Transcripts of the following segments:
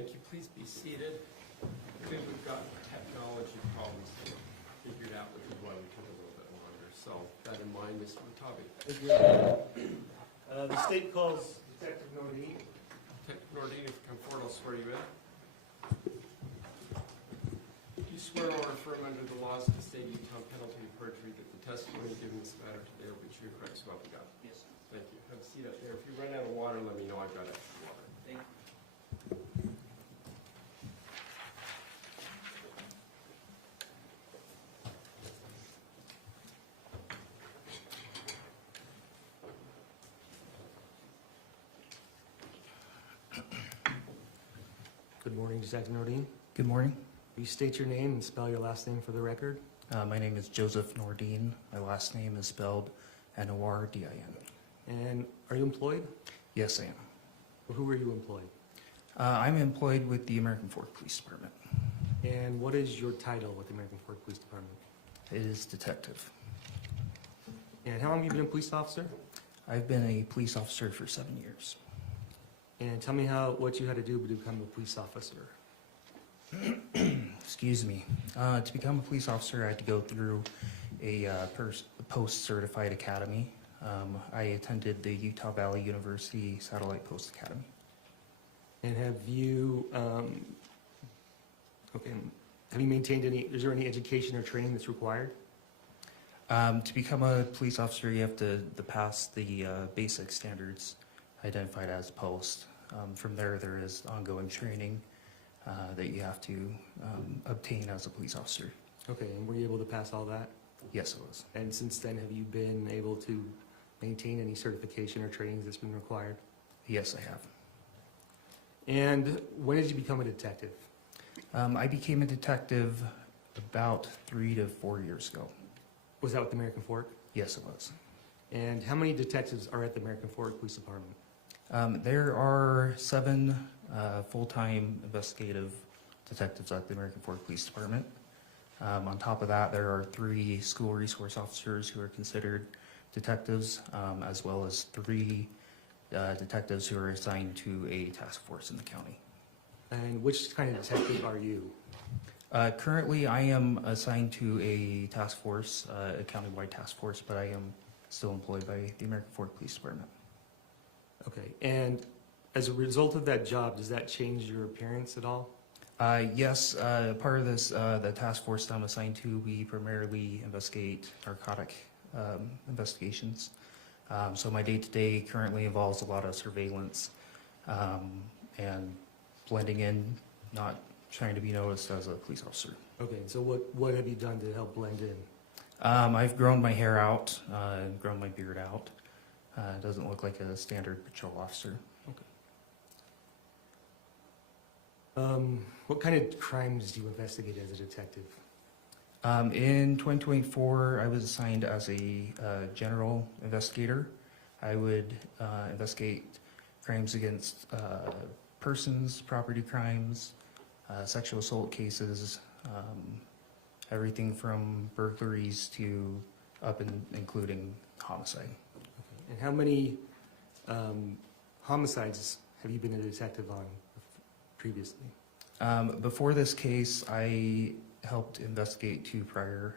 Thank you. Please be seated. I think we've got technology problems figured out, which is why we took a little bit longer. So, that in mind, Mr. Mutabi. Thank you. The state calls Detective Nordin. Detective Nordin, if you come forward, I'll swear you in. You swear or affirm under the laws of the state of Utah, penalty of perjury, that the testimony given in this matter today will be true, correct, so help you God? Yes. Thank you. Have a seat up there. If you run out of water, let me know. I've got extra water. Thank you. Good morning, Detective Nordin. Good morning. Will you state your name and spell your last name for the record? My name is Joseph Nordin. My last name is spelled Nordin. And are you employed? Yes, I am. Or who are you employed? I'm employed with the American Fork Police Department. And what is your title with the American Fork Police Department? It is detective. And how long have you been a police officer? I've been a police officer for 7 years. And tell me what you had to do to become a police officer. Excuse me. To become a police officer, I had to go through a post-certified academy. I attended the Utah Valley University Satellite Post Academy. And have you maintained is there any education or training that's required? To become a police officer, you have to pass the basic standards identified as post. From there is ongoing training that you have to obtain as a police officer. Okay, and were you able to pass all that? Yes, it was. And since then, have you been able to maintain any certification or trainings that's been required? Yes, I have. And when did you become a detective? I became a detective about 3 to 4 years ago. Was that with the American Fork? Yes, it was. And how many detectives are at the American Fork Police Department? There are 7 full-time investigative detectives at the American Fork Police Department. On top of that, there are 3 school resource officers who are considered detectives, as well as 3 detectives who are assigned to a task force in the county. And which kind of detective are you? Currently, I am assigned to a task force, a countywide task force, but I am still employed by the American Fork Police Department. Okay, and as a result of that job, does that change your appearance at all? Yes, part of this, the task force that I'm assigned to, we primarily investigate narcotic investigations. So my day-to-day currently involves a lot of surveillance and blending in, not trying to be noticed as a police officer. Okay, so what have you done to help blend in? I've grown my hair out, grown my beard out. It doesn't look like a standard patrol officer. What kind of crimes do you investigate as a detective? In 2024, I was assigned as a general investigator. I would investigate crimes against persons, property crimes, sexual assault cases, everything from burglaries to up and including homicide. Okay. And how many homicides have you been a detective on previously? Before this case, I helped investigate 2 prior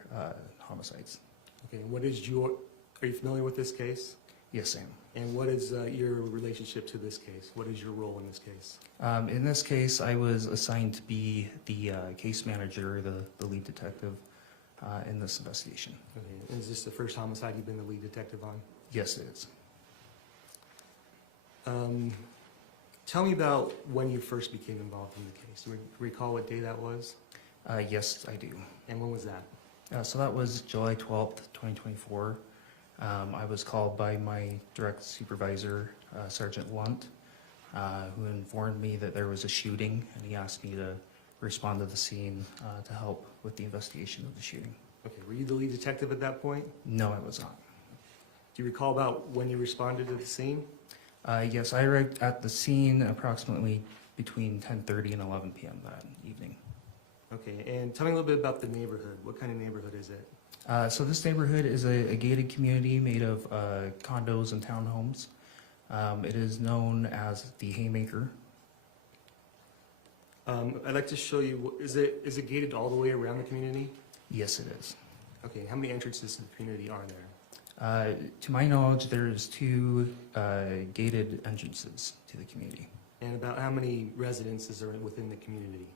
homicides. Okay, and are you familiar with this case? Yes, I am. And what is your relationship to this case? What is your role in this case? In this case, I was assigned to be the case manager, the lead detective in this investigation. Okay, and is this the first homicide you've been the lead detective on? Yes, it is. Tell me about when you first became involved in the case. Do you recall what day that was? Yes, I do. And when was that? So that was July 12th, 2024. I was called by my direct supervisor, Sergeant Lunt, who informed me that there was a shooting, and he asked me to respond to the scene to help with the investigation of the shooting. Okay, were you the lead detective at that point? No, I was not. Do you recall about when you responded to the scene? Yes, I arrived at the scene approximately between 10:30 and 11 p.m. that evening. Okay, and tell me a little bit about the neighborhood. What kind of neighborhood is it? So this neighborhood is a gated community made of condos and townhomes. It is known as the Haymaker. I'd like to show you, is it gated all the way around the community? Yes, it is. Okay, how many entrances to the community are there? To my knowledge, there's 2 gated entrances to the community. And about how many residences are within the community?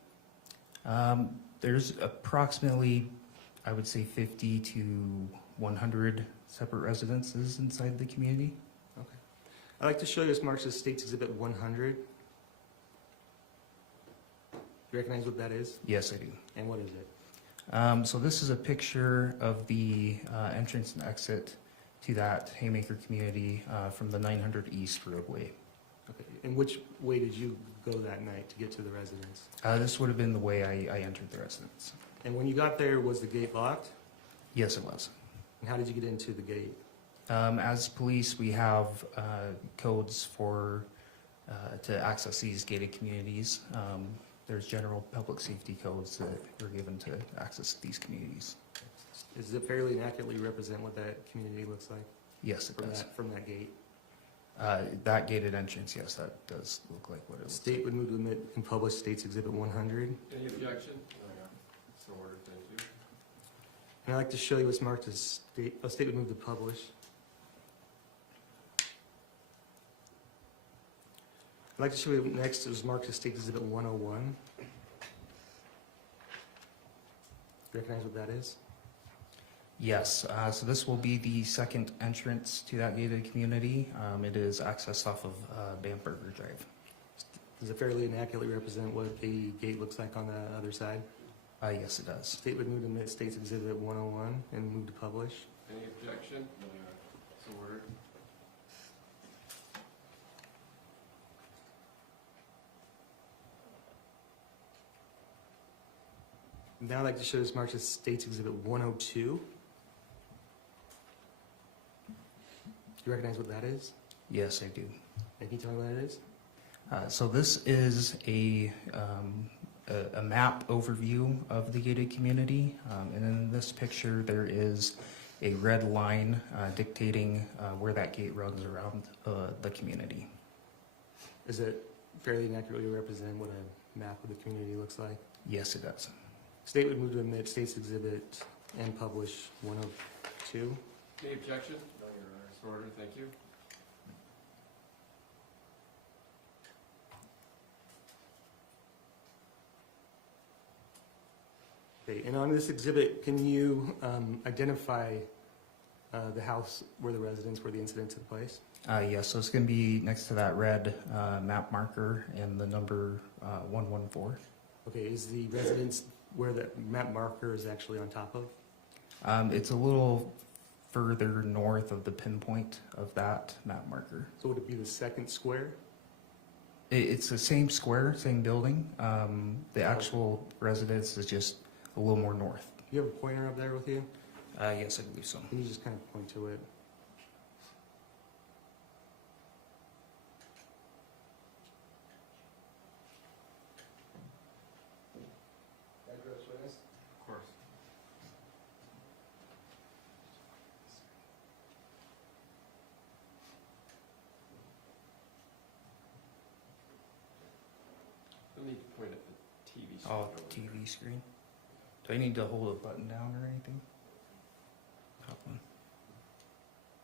There's approximately, I would say, 50 to 100 separate residences inside the community. Okay. I'd like to show you what's marked as States Exhibit 100. You recognize what that is? Yes, I do. And what is it? So this is a picture of the entrance and exit to that Haymaker community from the 900 East roadway. Okay. And which way did you go that night to get to the residence? This would have been the way I entered the residence. And when you got there, was the gate locked? Yes, it was. And how did you get into the gate? As police, we have codes for to access these gated communities. There's general public safety codes that were given to access these communities. Does it fairly and accurately represent what that community looks like Yes, it does. from that gate? That gated entrance, yes, that does look like what it The looks state would move to admit and publish States Exhibit 100. Any objection? So ordered, thank you. And I'd like to show you what's marked as a state would move to publish. I'd like to show you next is marked as State Exhibit 101. Recognize what that is? Yes, so this will be the second entrance to that gated community. It is accessed off of Bamberger Drive. Does it fairly and accurately represent what the gate looks like on the other side? Yes, it does. State would move to admit States Exhibit 101 and move to publish. Any objection? So ordered. Now I'd like to show this marked as States Exhibit 102. Do you recognize what that is? Yes, I do. And can you tell me what it is? So this is a map overview of the gated community. And in this picture, there is a red line dictating where that gate runs around the community. Does it fairly and accurately represent what a map of the community looks like? Yes, it does. State would move to admit States Exhibit and publish 102. Any objection? No, Your Honor. So ordered, thank you. Okay, and on this exhibit, can you identify the house where the incident took place? Yes, so it's going to be next to that red map marker and the number 114. Okay, is the residence where the map marker is actually on top of? It's a little further north of the pinpoint of that map marker. So would it be the second square? It's the same square, same building. The actual residence is just a little more north. Do you have a pointer up there with you? Yes, I believe so. Can you just kind of point to it? Of course. You'll need to point at the TV screen. Oh, over there. TV screen. Do I need to hold a button down or anything? Top one.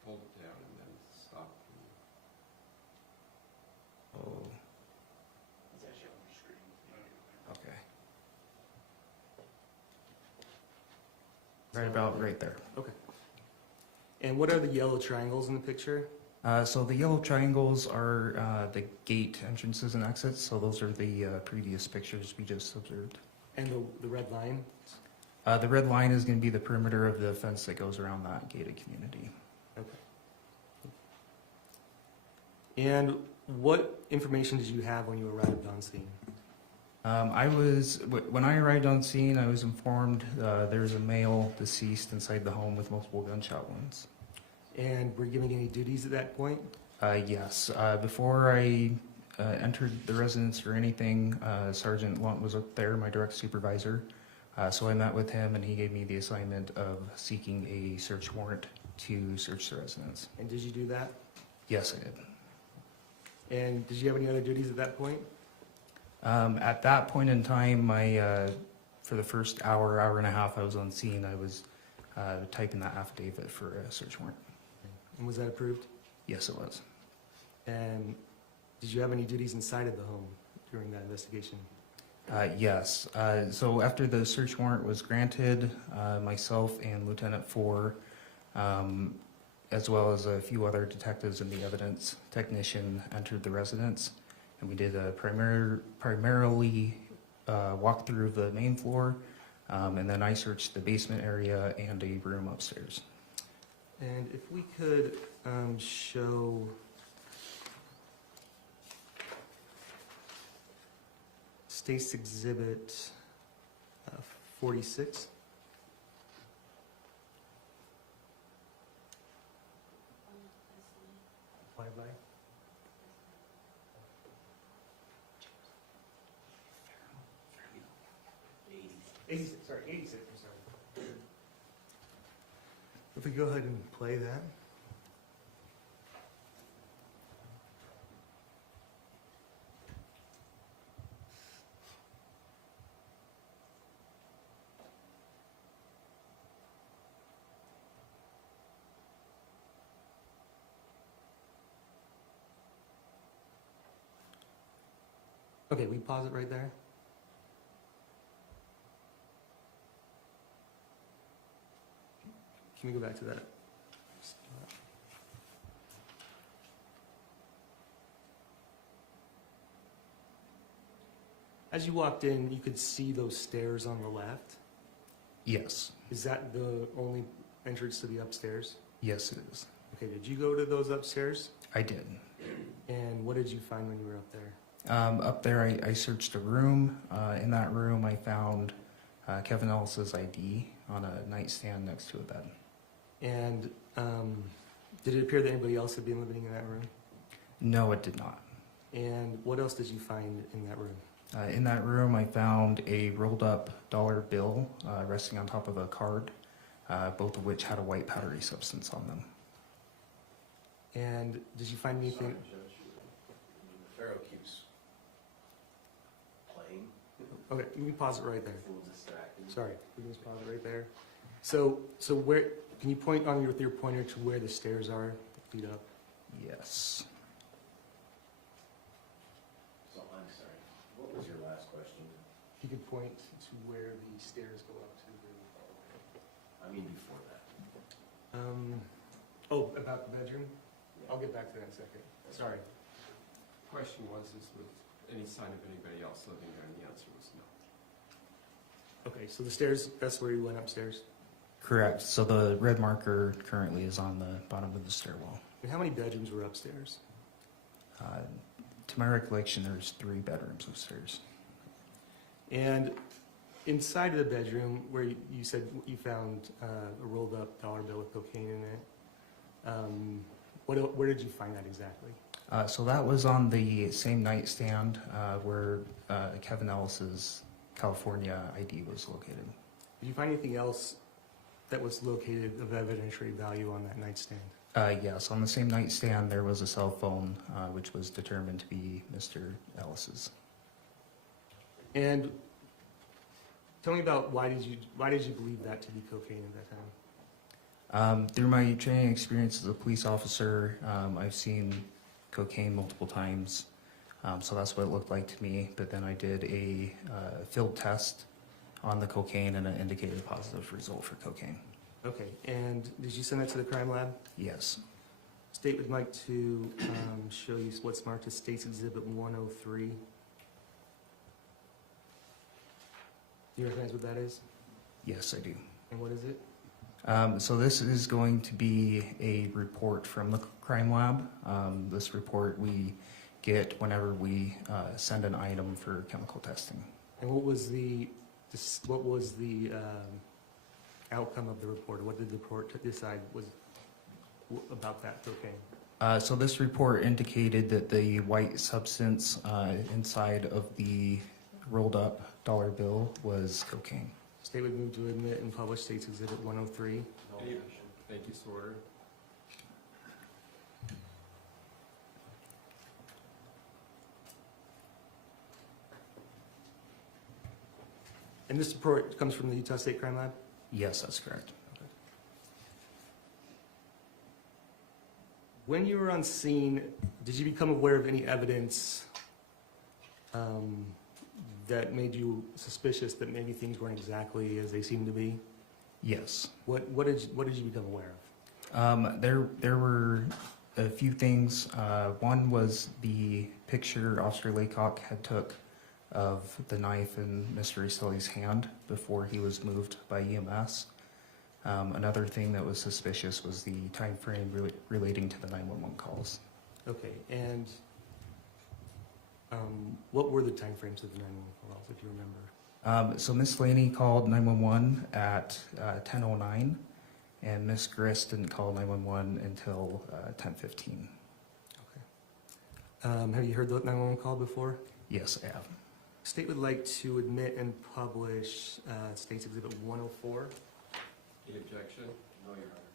Hold it down and then stop. Oh. Okay. Right about right there. Okay. And what are the yellow triangles in the picture? So the yellow triangles are the gate entrances and exits. So those are the previous pictures we just observed. And the red line? The red line is going to be the perimeter of the fence that goes around that gated community. Okay. And what information did you have when you arrived on scene? When I arrived on scene, I was informed there's a male deceased inside the home with multiple gunshot wounds. And were you giving any duties at that point? Yes. Before I entered the residence or anything, Sergeant Lunt was up there, my direct supervisor. So I met with him and he gave me the assignment of seeking a search warrant to search the residence. And did you do that? Yes, I did. And did you have any other duties at that point? At that point in time, for the first hour and a half I was on scene, I was typing that affidavit for a search warrant. And was that approved? Yes, it was. And did you have any duties inside of the home during that investigation? Yes. So after the search warrant was granted, myself and Lieutenant 4, as well as a few other detectives and the evidence technician entered the residence, and we did a primarily walkthrough of the main floor, and then I searched the basement area and a room upstairs. And if we could show State's Exhibit 46. Fly-by. 86, sorry, 86, I'm sorry. If we go ahead and play that. Okay, we pause it right there. Can we go back to that? As you walked in, you could see those stairs on the left. Yes. Is that the only entrance to the upstairs? Yes, it is. Okay, did you go to those upstairs? I did. And what did you find when you were up there? Up there, I searched a room. In that room, I found Kevin Ellis's ID on a nightstand next to a bed. And did it appear that anybody else had been living in that room? No, it did not. And what else did you find in that room? In that room, I found a rolled up dollar bill resting on top of a card, both of which had a white powdery substance on them. And did you find anything? Sorry, Judge. The Pharaoh keeps playing. Okay, you can pause it right there. Fool's distracted. Sorry, we can just pause it right there. So where, can you point on with your pointer to where the stairs are, lead up? Yes. So I'm sorry. What was your last question? If you could point to where the stairs go up to I mean before that. oh, about the bedroom? I'll get back to that in a second. Sorry. Question was, is with any sign of anybody else living there, and the answer was no. Okay, so the stairs, that's where you went upstairs. Correct. So the red marker currently is on the bottom of the stairwell. And how many bedrooms were upstairs? To my recollection, there's 3 bedrooms upstairs. And inside of the bedroom, where you said you found a rolled up dollar bill with cocaine in it, where did you find that exactly? So that was on the same nightstand where Kevin Ellis's California ID was located. Did you find anything else that was located of evidentiary value on that nightstand? Yes, on the same nightstand there was a cell phone, which was determined to be Mr. Ellis's. And tell me about why did you believe that to be cocaine at that time? Through my training experience as a police officer, I've seen cocaine multiple times, so that's what it looked like to me. But then I did a field test on the cocaine, and it indicated a positive result for cocaine. Okay, and did you send that to the crime lab? Yes. State would like to show you what's marked as State's Exhibit 103. Do you recognize what that is? Yes, I do. And what is it? So this is going to be a report from the crime lab. This report we get whenever we send an item for chemical testing. And what was the outcome of the report? What did the report decide was about that cocaine? So this report indicated that the white substance inside of the rolled up dollar bill was cocaine. State would move to admit and publish State's Exhibit 103. No Any- objection. Thank you, so ordered. And this report comes from the Utah State Crime Lab? Yes, that's correct. When you were on scene, did you become aware of any evidence that made you suspicious that maybe things weren't exactly as they seemed to be? Yes. What did you become aware of? There were a few things. One was the picture Officer Laycock had took of the knife in Mr. Estelli's hand before he was moved by EMS. Another thing that was suspicious was the time frame relating to the 911 calls. Okay, and what were the time frames of the 911 calls, if you remember? So Miss Laney called 911 at 10:09, and Miss Grist didn't call 911 until 10:15. Okay. Have you heard the 911 call before? Yes, I have. State would like to admit and publish State's Exhibit 104. Any objection? No, Your Honor.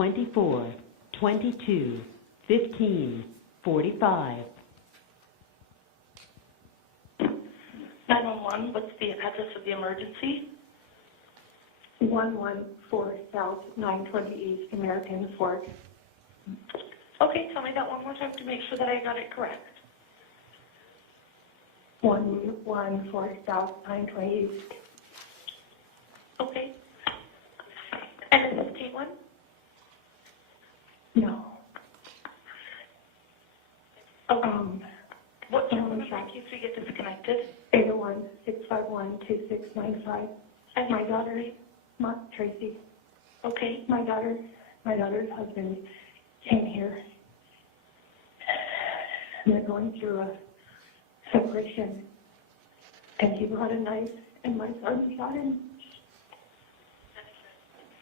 Thank you. $24, $22, $15, $45. 911, what's the address of the emergency? 114 South 920 East American Fork. Okay, tell me that one more time to make sure that I got it correct. 114 South 920 East. Okay. And is this State one? No. Okay. What's your phone number in sorry. case we get disconnected? 801-651-2695. And My daughter, Tracy. Okay. My daughter's husband came here. And they're going through a separation. And he brought a knife, and my son shot him.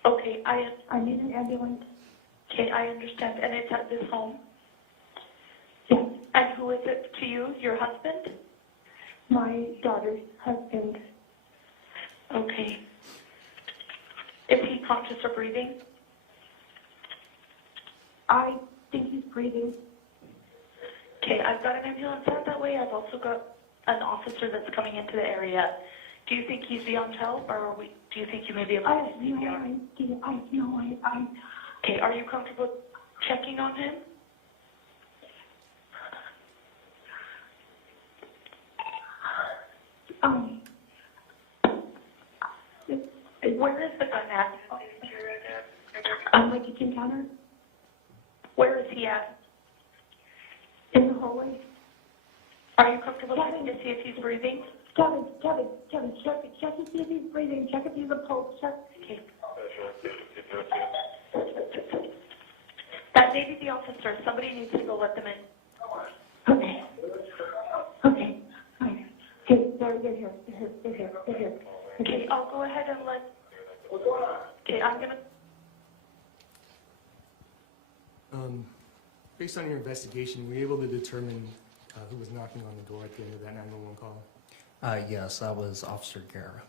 Okay, I need an ambulance. okay, I understand. And it's at this home? Yes, And who is it to you? Your husband? my daughter's husband. Okay. Is he conscious or breathing? I think he's breathing. Okay, I've got an ambulance out that way. I've also got an officer that's coming into the area. Do you think he's beyond help, or do you think you may be able to I do CPR? Okay, are you comfortable checking on him? Where is the gun at? On my kitchen counter, Where is he at? in the hallway. Are you comfortable checking to see if he's breathing? Kevin, check to see if he's breathing. Check if he's a pulse. Check. Okay. That may be the officer. Somebody needs to go let them in. Okay. Okay. Fine. Okay, they're here. They're here. Okay, I'll go ahead and let... Okay, I'm going to... Based on your investigation, were you able to determine who was knocking on the door at the end of that 911 call? Yes, that was Officer Guerra.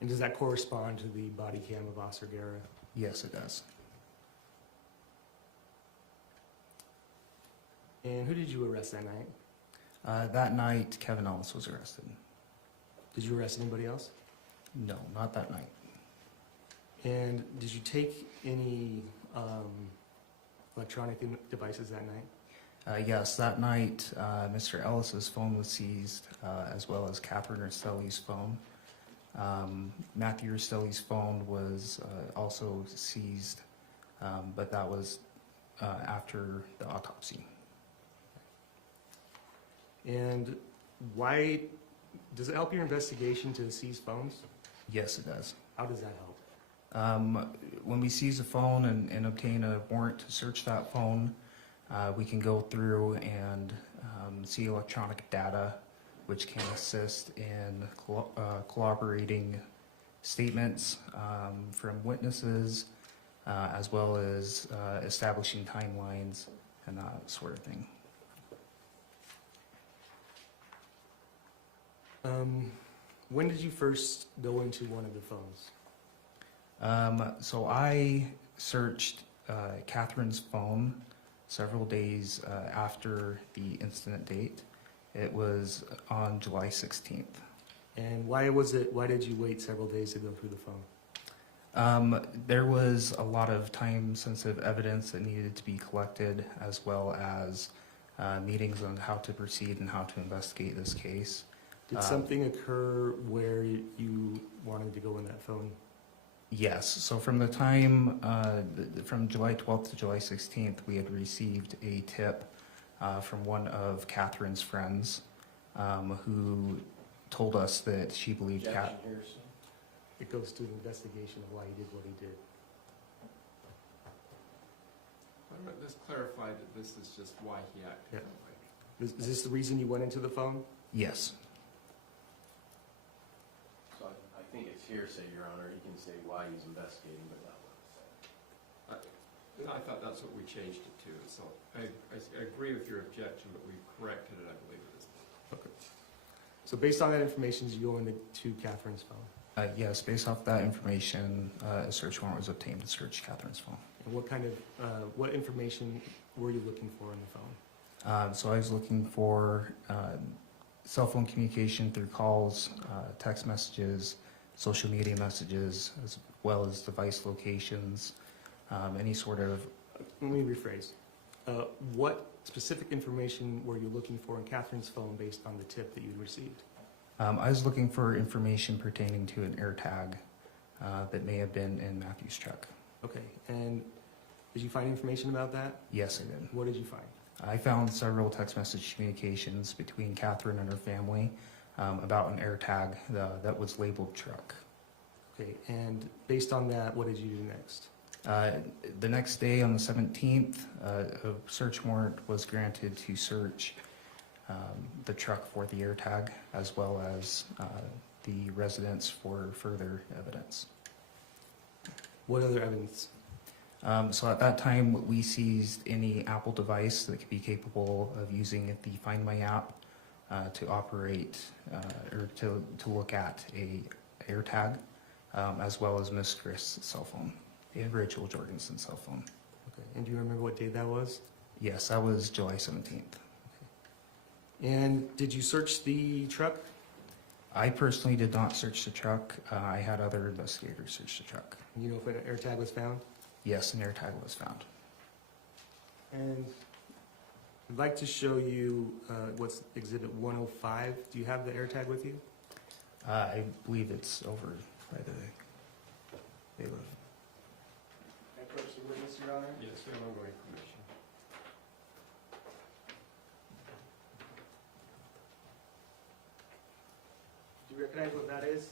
And does that correspond to the body cam of Officer Guerra? Yes, it does. And who did you arrest that night? That night, Kevin Ellis was arrested. Did you arrest anybody else? No, not that night. And did you take any electronic devices that night? Yes, that night, Mr. Ellis's phone was seized, as well as Catherine Rastelli's phone. Matthew Rastelli's phone was also seized, but that was after the autopsy. And why, does it help your investigation to seize phones? Yes, it does. How does that help? When we seize a phone and obtain a warrant to search that phone, we can go through and see electronic data, which can assist in corroborating statements from witnesses, as well as establishing timelines and that sort of thing. When did you first go into one of the phones? So I searched Catherine's phone several days after the incident date. It was on July 16th. And why did you wait several days to go through the phone? There was a lot of time-sensitive evidence that needed to be collected, as well as meetings on how to proceed and how to investigate this case. Did something occur where you wanted to go in that phone? Yes, so from the time, from July 12th to July 16th, we had received a tip from one of Catherine's friends who told us that she believed Objection here, sir. It goes to an investigation of why he did what he did. Let's clarify that this is just why he acted Yeah. that way. Is this the reason you went into the phone? Yes. So I think it's hearsay, Your Honor. He can say why he's investigating, but not what he said. I thought that's what we changed it to, so I agree with your objection, but we corrected it, I believe it is. Okay. So based on that information, did you go into Catherine's phone? Yes, based off that information, a search warrant was obtained to search Catherine's phone. And what information were you looking for on the phone? So I was looking for cell phone communication through calls, text messages, social media messages, as well as device locations, any sort of... Let me rephrase. What specific information were you looking for in Catherine's phone based on the tip that you'd received? I was looking for information pertaining to an AirTag that may have been in Matthew's truck. Okay, and did you find information about that? Yes, I did. What did you find? I found several text message communications between Catherine and her family about an AirTag that was labeled truck. Okay, and based on that, what did you do next? The next day, on the 17th, a search warrant was granted to search the truck for the AirTag, as well as the residence for further evidence. What other evidence? So at that time, we seized any Apple device that could be capable of using the Find My app to operate or to look at a AirTag, as well as Miss Grist's cell phone and Rachel Jorgensen's cell phone. Okay, and do you remember what day that was? Yes, that was July 17th. And did you search the truck? I personally did not search the truck. I had other investigators search the truck. You know if an AirTag was found? Yes, an AirTag was found. And I'd like to show you what's Exhibit 105. Do you have the AirTag with you? I believe it's over by the bailiff. Can I approach the witness, Your Honor? Yes, we have ongoing information. Do you recognize what that is?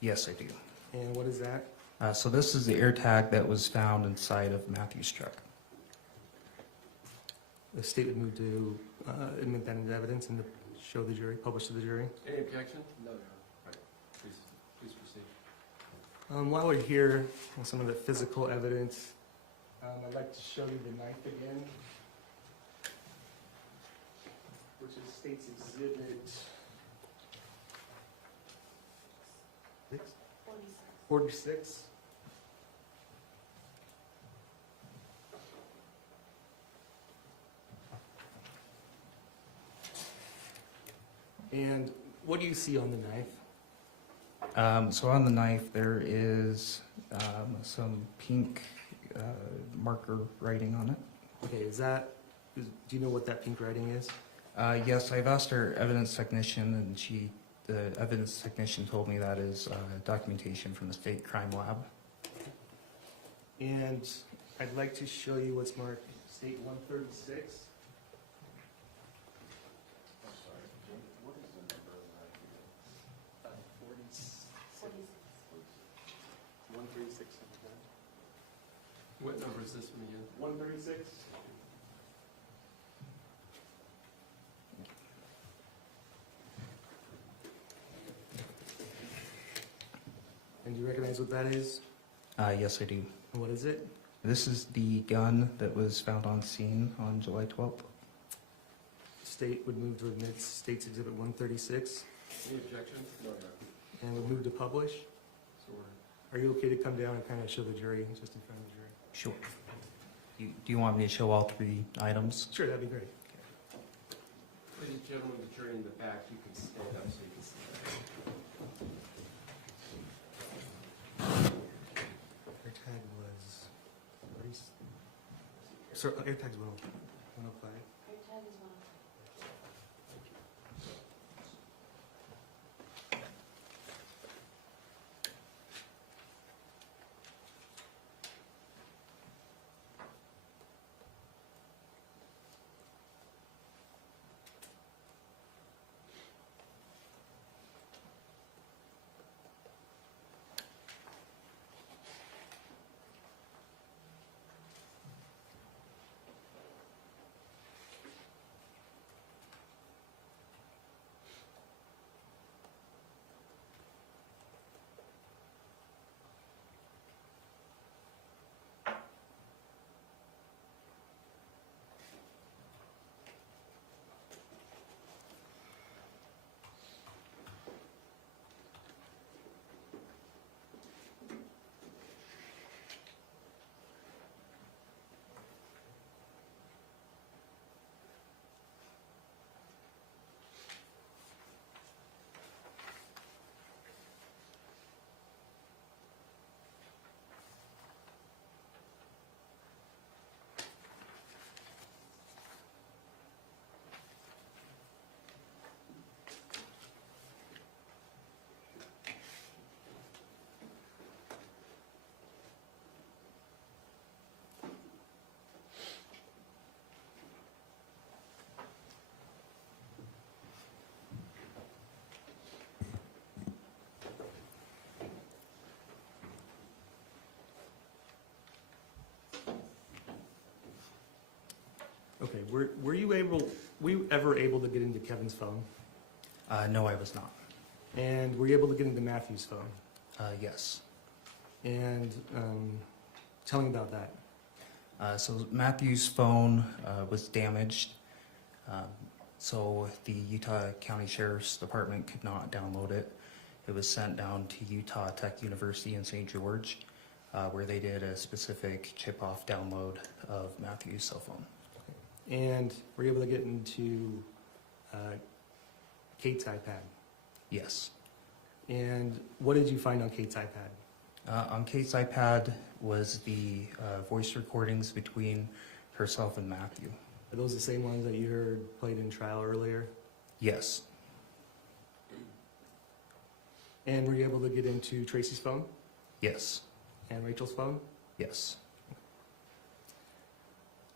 Yes, I do. And what is that? So this is the AirTag that was found inside of Matthew's truck. The state would move to admit that into evidence and to show the jury, publish to the jury. Any objection? No, Your Honor. Right, please proceed. While we're here on some of the physical evidence, I'd like to show you the knife again, which is state's exhibit 46. And what do you see on the knife? So on the knife, there is some pink marker writing on it. Okay, do you know what that pink writing is? Yes, I've asked our evidence technician, and the evidence technician told me that is documentation from the state crime lab. And I'd like to show you what's marked State 136. I'm sorry, Jim, what is the number of that here? 136. What number is this one again? 136. And do you recognize what that is? Yes, I do. And what is it? This is the gun that was found on scene on July 12th. State would move to admit State's Exhibit 136 Any objection? No, Your Honor. and would move to publish. So store. Are you okay to come down and kind of show the jury, just in front of the jury? Sure. Do you want me to show all three items? Sure, that'd be great. Ladies and gentlemen, the jury in the back, you can stand up so you can see that. AirTag was, so AirTag's 105. Okay, were you ever able to get into Kevin's phone? No, I was not. And were you able to get into Matthew's phone? Yes. And tell me about that. So Matthew's phone was damaged, so the Utah County Sheriff's Department could not download it. It was sent down to Utah Tech University in St. George, where they did a specific chip-off download of Matthew's cell phone. And were you able to get into Kate's iPad? Yes. And what did you find on Kate's iPad? On Kate's iPad was the voice recordings between herself and Matthew. Are those the same ones that you heard played in trial earlier? Yes. And were you able to get into Tracy's phone Yes. and Rachel's phone? Yes.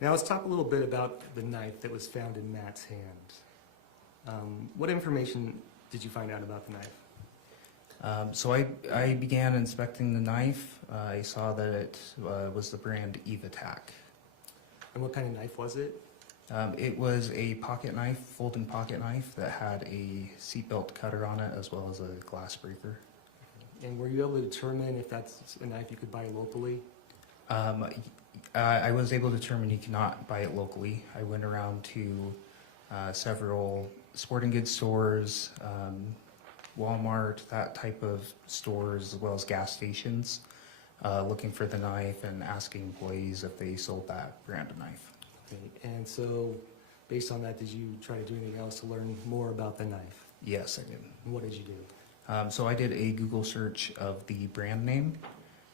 Now let's talk a little bit about the knife that was found in Matt's hand. What information did you find out about the knife? So I began inspecting the knife. I saw that it was the brand EvaTac. And what kind of knife was it? It was a pocket knife, folding pocket knife that had a seatbelt cutter on it as well as a glass breaker. And were you able to determine if that's a knife you could buy locally? I was able to determine you cannot buy it locally. I went around to several sporting goods stores, Walmart, that type of stores, as well as gas stations, looking for the knife and asking employees if they sold that brand of knife. Okay. And so, based on that, did you try to do anything else to learn more about the knife? Yes, I did. And what did you do? So I did a Google search of the brand name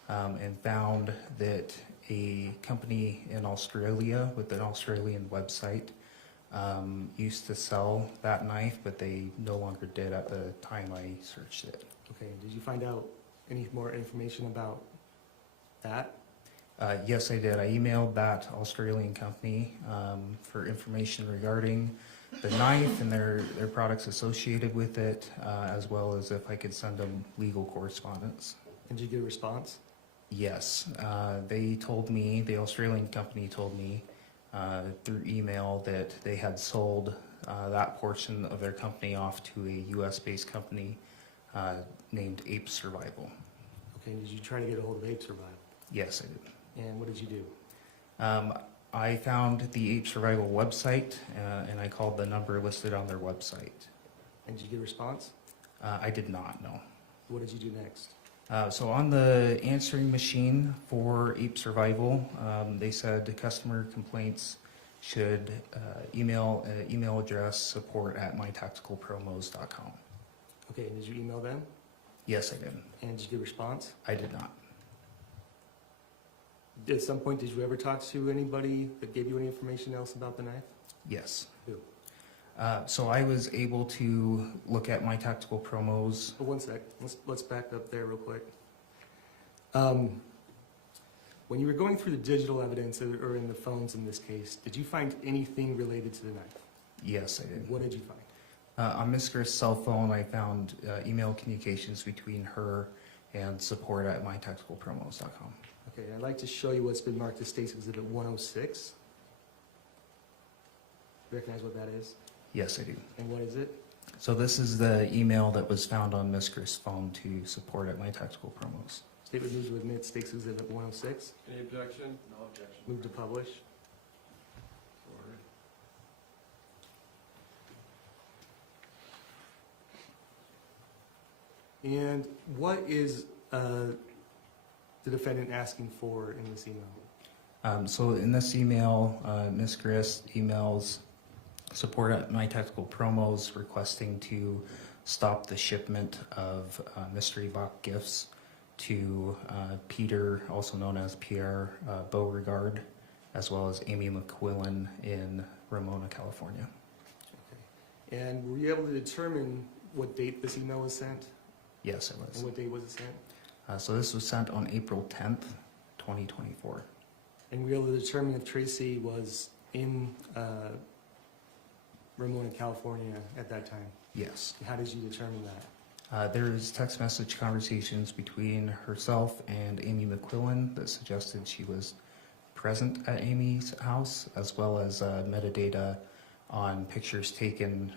and found that a company in Australia with an Australian website used to sell that knife, but they no longer did at the time I searched it. Okay. Did you find out any more information about that? Yes, I did. I emailed that Australian company for information regarding the knife and their products associated with it, as well as if I could send them legal correspondence. And did you get a response? Yes, they told me, the Australian company told me through email that they had sold that portion of their company off to a US-based company named Ape Survival. Okay. And did you try to get a hold of Ape Survival? Yes, I did. And what did you do? I found the Ape Survival website and I called the number listed on their website. And did you get a response? I did not know. What did you do next? So on the answering machine for Ape Survival, they said the customer complaints should email address support@mytacticalpromos.com. Okay, and did you email them? Yes, I did. And did you get a response? I did not. At some point, did you ever talk to anybody that gave you any information else about the knife? Yes. Who? So I was able to look at My Tactical Promos. Oh, one sec. Let's back up there real quick. When you were going through the digital evidence, or in the phones in this case, did you find anything related to the knife? Yes, I did. What did you find? On Miss Grist's cell phone, I found email communications between her and support@mytacticalpromos.com. Okay, I'd like to show you what's been marked as State's Exhibit 106. You recognize what that is? Yes, I do. And what is it? So this is the email that was found on Miss Grist's phone to support@mytacticalpromos. State would move to admit State's Exhibit 106. Any objection? No objection. Move to publish. Ordered. And what is the defendant asking for in this email? So in this email, Miss Grist emails support@mytacticalpromos requesting to stop the shipment of mystery box gifts to Peter, also known as Pierre Beauregard, as well as Amy McQuillan in Ramona, California. Okay. And were you able to determine what date this email was sent? Yes, it And was. what date was it sent? So this was sent on April 10th, 2024. And were you able to determine if Tracy was in Ramona, California at that time? Yes. How did you determine that? There is text message conversations between herself and Amy McQuillan that suggested she was present at Amy's house, as well as metadata on pictures taken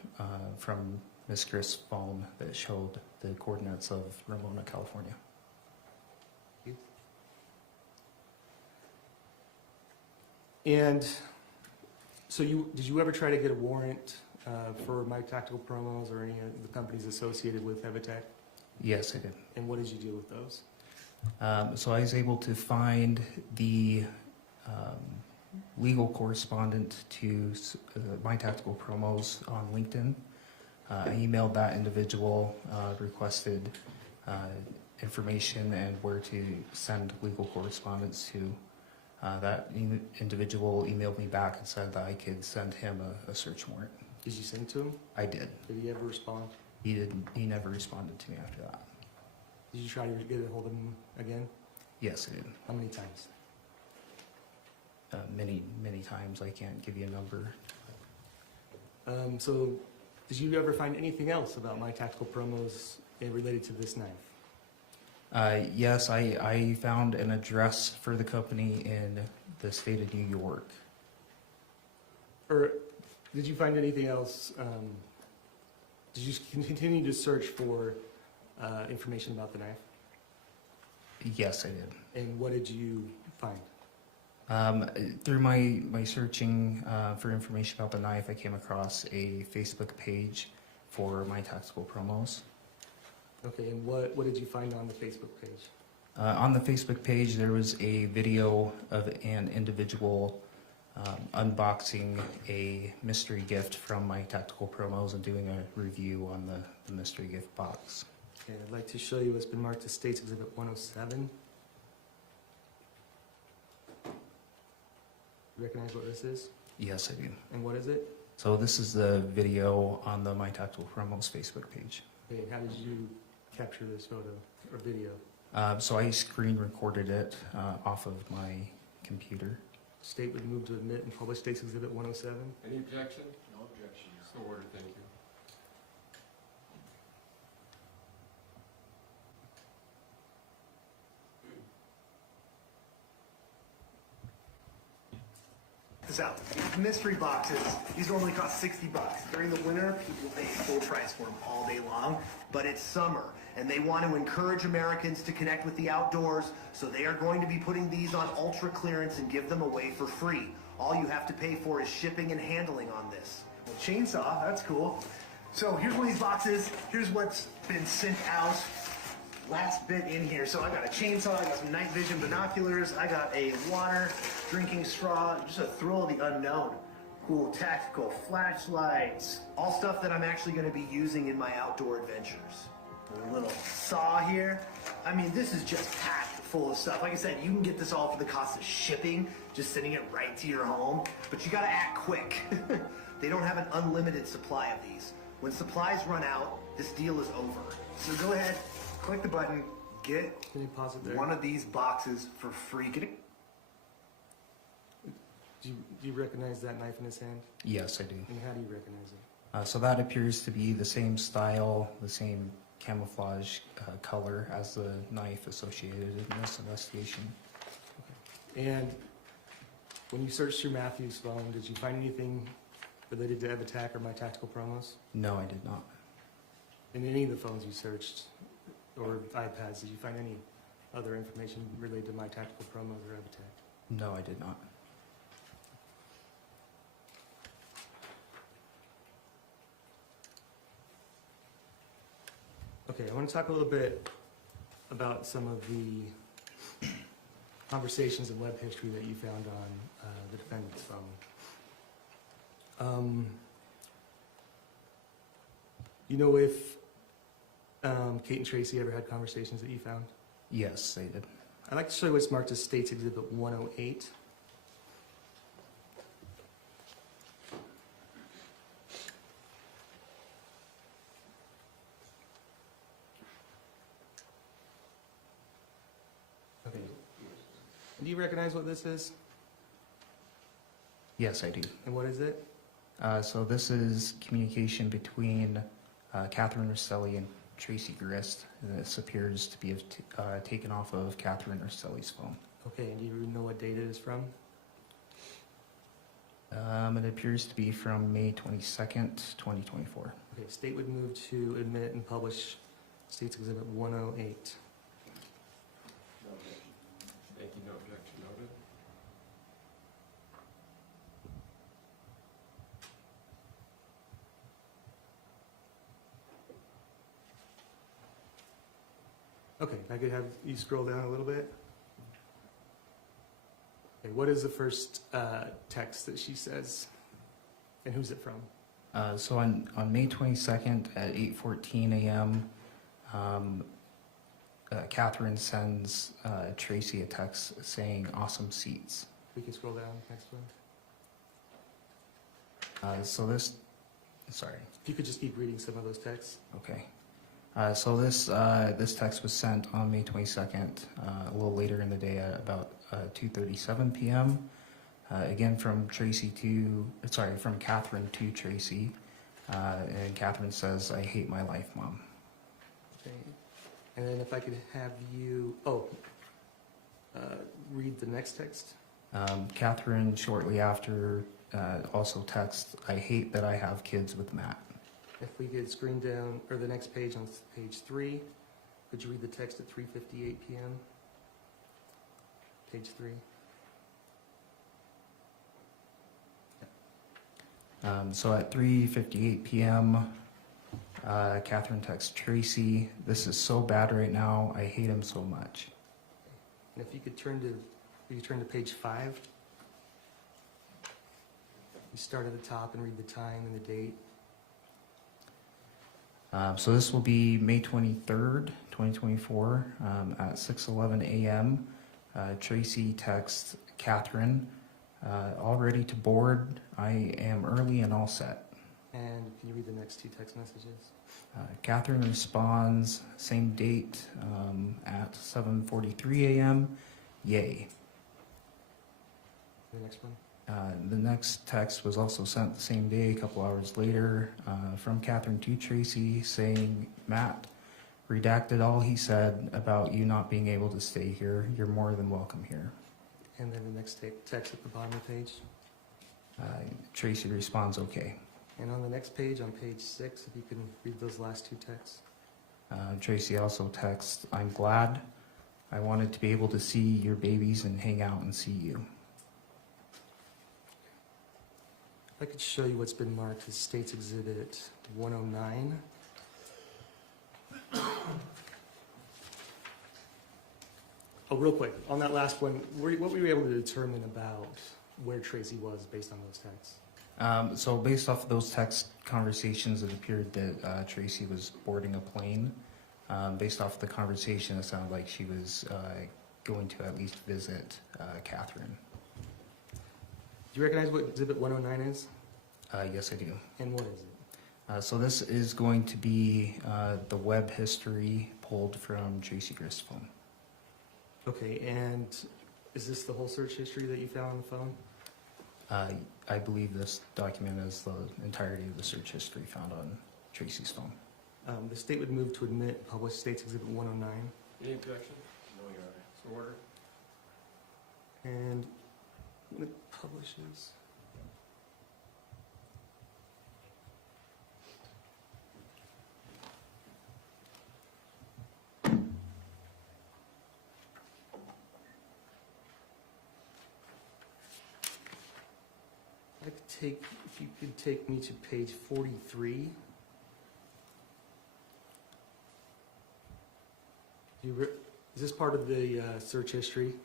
from Miss Grist's phone that showed the coordinates of Ramona, California. And so did you ever try to get a warrant for My Tactical Promos or any of the companies associated with Evitech? Yes, I did. And what did you do with those? So I was able to find the legal correspondent to My Tactical Promos on LinkedIn. I emailed that individual, requested information and where to send legal correspondence to. That individual emailed me back and said that I could send him a search warrant. Did you send it to him? I did. Did he ever respond? He didn't. He never responded to me after that. Did you try to get a hold of him again? Yes, I did. How many times? Many times. I can't give you a number. So did you ever find anything else about My Tactical Promos related to this knife? Yes, I found an address for the company in the state of New York. Or did you find anything else? Did you continue to search for information about the knife? Yes, I did. And what did you find? Through my searching for information about the knife, I came across a Facebook page for My Tactical Promos. Okay, and what did you find on the Facebook page? On the Facebook page, there was a video of an individual unboxing a mystery gift from My Tactical Promos and doing a review on the mystery gift box. Okay, I'd like to show you what's been marked as State's Exhibit 107. You recognize what this is? Yes, I do. And what is it? So this is the video on the My Tactical Promos Facebook page. Okay, how did you capture this photo or video? So I screen recorded it off of my computer. State would move to admit and publish State's Exhibit 107. Any objection? No objection. So ordered, thank you. This out. These mystery boxes, these normally cost $60. During the winter, people pay full price for them all day long, but it's summer, and they want to encourage Americans to connect with the outdoors, so they are going to be putting these on ultra clearance and give them away for free. All you have to pay for is shipping and handling on this. Well, chainsaw, that's cool. So here's one of these boxes. Here's what's been sent out. last bit in here. So I got a chainsaw, I got some night vision binoculars, I got a water drinking straw, just a thrill of the unknown. Cool tactical flashlights, all stuff that I'm actually going to be using in my outdoor adventures. A little saw here. I mean, this is just packed full of stuff. Like I said, you can get this all for the cost of shipping, just sending it right to your home, but you got to act quick. They don't have an unlimited supply of these. When supplies run out, this deal is over. So go ahead, click the button, get Can you pause it there? one of these boxes for free. Get it? Do you recognize that knife in his hand? Yes, I do. And how do you recognize it? So that appears to be the same style, the same camouflage color as the knife associated in this investigation. And when you searched through Matthew's phone, did you find anything related to Ebb Attack or My Tactical Promos? No, I did not. In any of the phones you searched, or iPads, did you find any other information related to My Tactical Promos or Ebb Attack? No, I did not. Okay, I want to talk a little bit about some of the conversations and web history that you found on the defendant's phone. You know if Kate and Tracy ever had conversations that you found? Yes, they did. I'd like to show you what's marked as States Exhibit 108. Okay. Do you recognize what this is? Yes, I do. And what is it? So this is communication between Catherine Rosselli and Tracy Grist. This appears to be taken off of Catherine Rosselli's phone. Okay, and do you know what date it is from? It appears to be from May 22nd, 2024. Okay, state would move to admit and publish States Exhibit 108. Thank you, no objection noted. Okay, if I could have you scroll down a little bit. Okay, what is the first text that she says? And who's it from? So on May 22nd at 8:14 a.m., Catherine sends Tracy a text saying, "Awesome seats." We can scroll down, next one. So this, sorry, If you could just keep reading some of those texts. okay. So this text was sent on May 22nd, a little later in the day at about 2:37 p.m. Again from from Catherine to Tracy, and Catherine says, "I hate my life, Mom." Okay. And then if I could have you, read the next text. Catherine shortly after also texts, "I hate that I have kids with Matt." If we could screen down, or the next page on page 3, could you read the text at 3:58 p.m.? Page 3. So at 3:58 p.m., Catherine texts Tracy, "This is so bad right now. I hate him so much." And if you could turn to page 5. You start at the top and read the time and the date. So this will be May 23rd, 2024, at 6:11 a.m. Tracy texts Catherine, "All ready to board. I am early and all set." And can you read the next 2 text messages? Catherine responds, same date, at 7:43 a.m. Yay. The next one. The next text was also sent the same day, a couple hours later, from Catherine to Tracy saying, "Matt redacted all he said about you not being able to stay here. You're more than welcome here." And then the next text at the bottom of the page. Tracy responds, "Okay." And on the next page, on page 6, if you can read those last 2 texts. Tracy also texts, "I'm glad. I wanted to be able to see your babies and hang out and see you." If I could show you what's been marked as States Exhibit 109. Oh, real quick, on that last one, what were you able to determine about where Tracy was based on those texts? So based off of those text conversations, it appeared that Tracy was boarding a plane. Based off the conversation, it sounded like she was going to at least visit Catherine. Do you recognize what Exhibit 109 is? Yes, I do. And what is it? So this is going to be the web history pulled from Tracy Grist's phone. Okay, and is this the whole search history that you found on the phone? I believe this document is the entirety of the search history found on Tracy's phone. The state would move to admit published States Exhibit 109. Any objection? No, Your Honor. So order. And when it publishes. If you could take me to page 43. Is this part of the search history?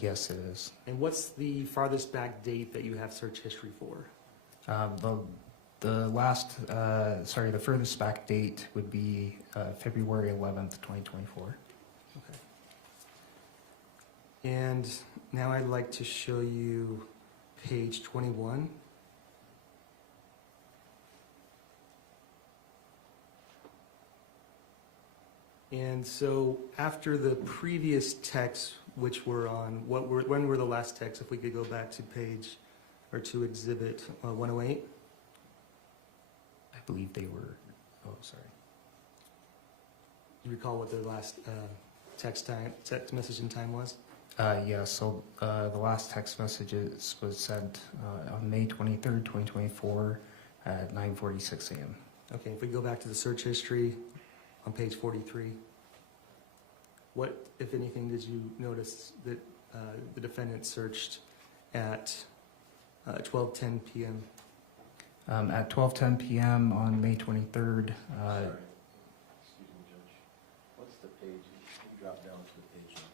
Yes, it is. And what's the farthest back date that you have search history for? The furthest back date would be February 11th, 2024. Okay. And now I'd like to show you page 21. And so after the previous texts, which were on, when were the last texts? If we could go back to page, or to exhibit 108. I believe they were, sorry. Do you recall what the last text message and time was? So the last text messages was sent on May 23rd, 2024 at 9:46 a.m. Okay, if we go back to the search history on page 43, what, if anything, did you notice that the defendant searched at 12:10 p.m.? At 12:10 p.m. on May 23rd, Sorry. Excuse me, Judge. What's the page? You drop down to the page number.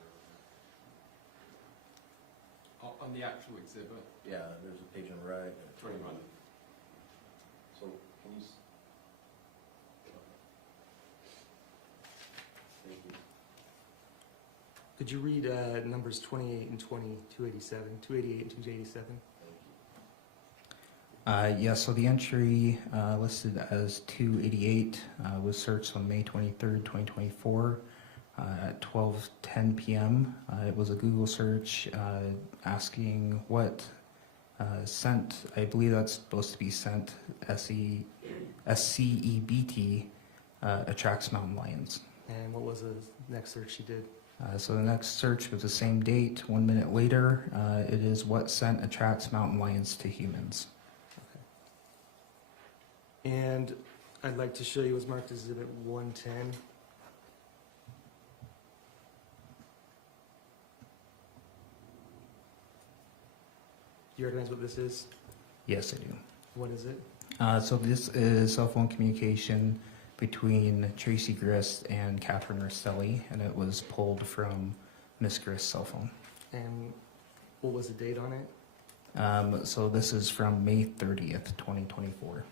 On the actual exhibit, Yeah, there's a page on the right. 21. So, can you... Thank you. Could you read numbers 28 and 20, 287, 288 and 287? Yes, so the entry listed as 288 was searched on May 23rd, 2024 at 12:10 p.m. It was a Google search asking what scent, I believe that's supposed to be scent, SCEBT, attracts mountain lions. And what was the next search you did? So the next search was the same date, 1 minute later. It is what scent attracts mountain lions to humans. And I'd like to show you what's marked as Exhibit 110. Do you recognize what this is? Yes, I do. What is it? So this is cell phone communication between Tracy Grist and Catherine Rostelli, and it was pulled from Miss Grist's cell phone. And what was the date on it? So this is from May 30th, 2024.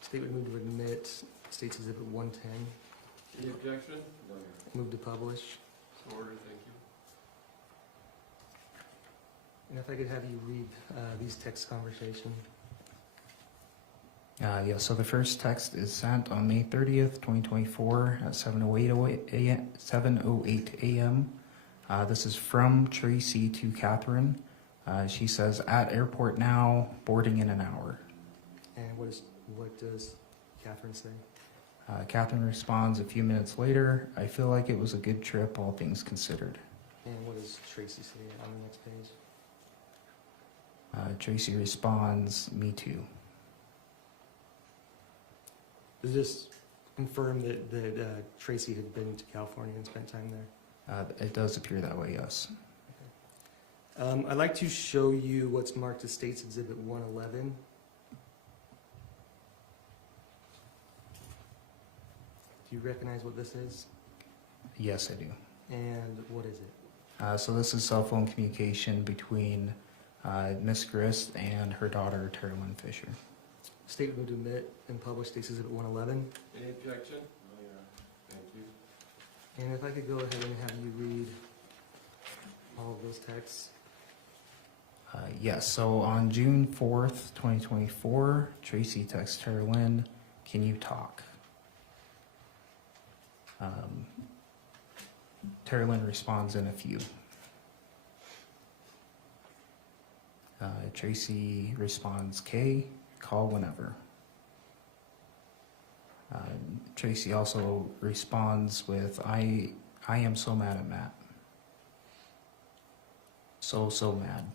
State would move to admit State's Exhibit 110. Any objection? No, Your Honor. Move to publish. So order, thank you. And if I could have you read these text conversations. Yeah, so the first text is sent on May 30th, 2024 at 7:08 a.m. This is from Tracy to Catherine. She says, at airport now, boarding in an hour. And what does Catherine say? Catherine responds a few minutes later, I feel like it was a good trip, all things considered. And what does Tracy say on the next page? Tracy responds, me too. Does this confirm that Tracy had been to California and spent time there? It does appear that way, yes. I'd like to show you what's marked as State's Exhibit 111. Do you recognize what this is? Yes, I do. And what is it? So this is cell phone communication between Miss Grist and her daughter, Teralyn Fisher. State would move to admit and publish State's Exhibit 111. Any objection? No, Your Honor. Thank you. And if I could go ahead and have you read all of those texts. Yes, so on June 4th, 2024, Tracy texts Teralyn, "Can you talk?" Teralyn responds in a few. Tracy responds, "K, call whenever." Tracy also responds with, I am so mad at Matt. So mad.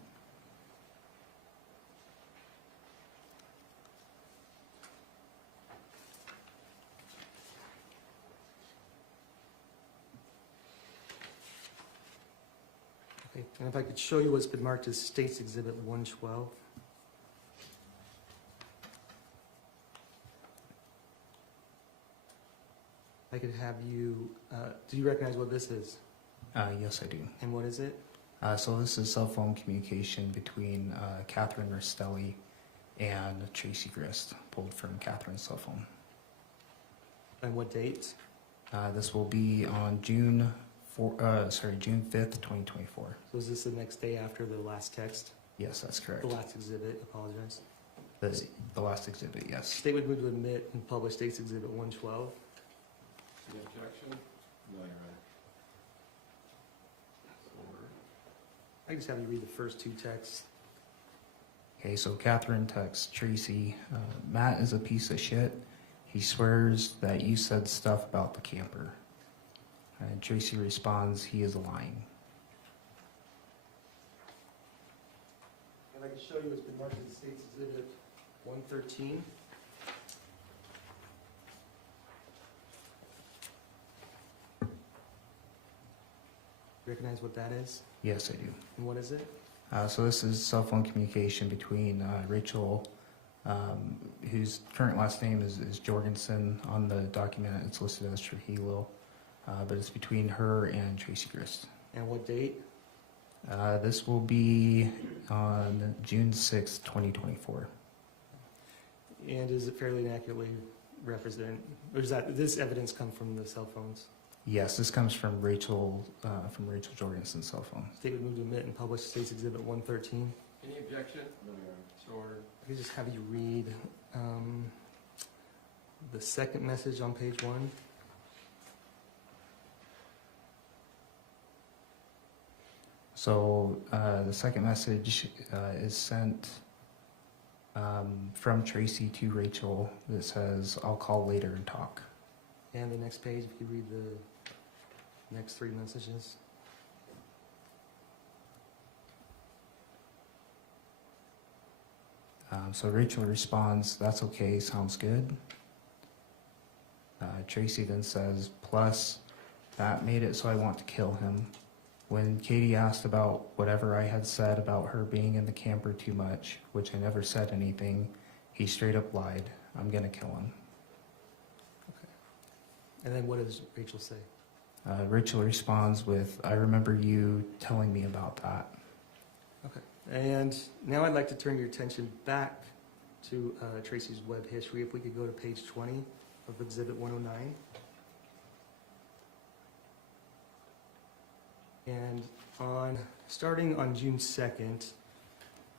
Okay, and if I could show you what's been marked as State's Exhibit 112. I could have you, do you recognize what this is? Yes, I do. And what is it? So this is cell phone communication between Catherine Rastelli and Tracy Grist, pulled from Catherine's cell phone. And what date? This will be on June 5th, 2024. So is this the next day after the last text? Yes, that's correct. The last exhibit, apologize. The last exhibit, yes. State would move to admit and publish State's Exhibit 112. Any objection? No, Your Honor. I just have you read the first two texts. Okay, so Catherine texts Tracy, "Matt is a piece of shit. He swears that you said stuff about the camper." And Tracy responds, "He is lying." And I can show you what's been marked as State's Exhibit 113. Recognize what that is? Yes, I do. And what is it? So this is cell phone communication between Rachel, whose current last name is Jorgensen. On the document, it's listed as Trujillo, but it's between her and Tracy Grist. And what date? This will be on June 6th, 2024. And is it fairly accurately represent, or does this evidence come from the cell phones? Yes, this comes from Rachel Jorgensen's cell phone. State would move to admit and publish State's Exhibit 113. Any objection? No, Your Honor. So ordered. I could just have you read the second message on page 1. So the second message is sent from Tracy to Rachel that says, "I'll call later and talk." And the next page, if you read the next 3 messages. So Rachel responds, "That's okay, sounds good." Tracy then says, "Plus, that made it so I want to kill him. When Katie asked about whatever I had said about her being in the camper too much, which I never said anything, he straight up lied. I'm gonna kill him." And then what does Rachel say? Rachel responds with, "I remember you telling me about that." Okay. And now I'd like to turn your attention back to Tracy's web history. If we could go to page 20 of Exhibit 109. And starting on June 2nd,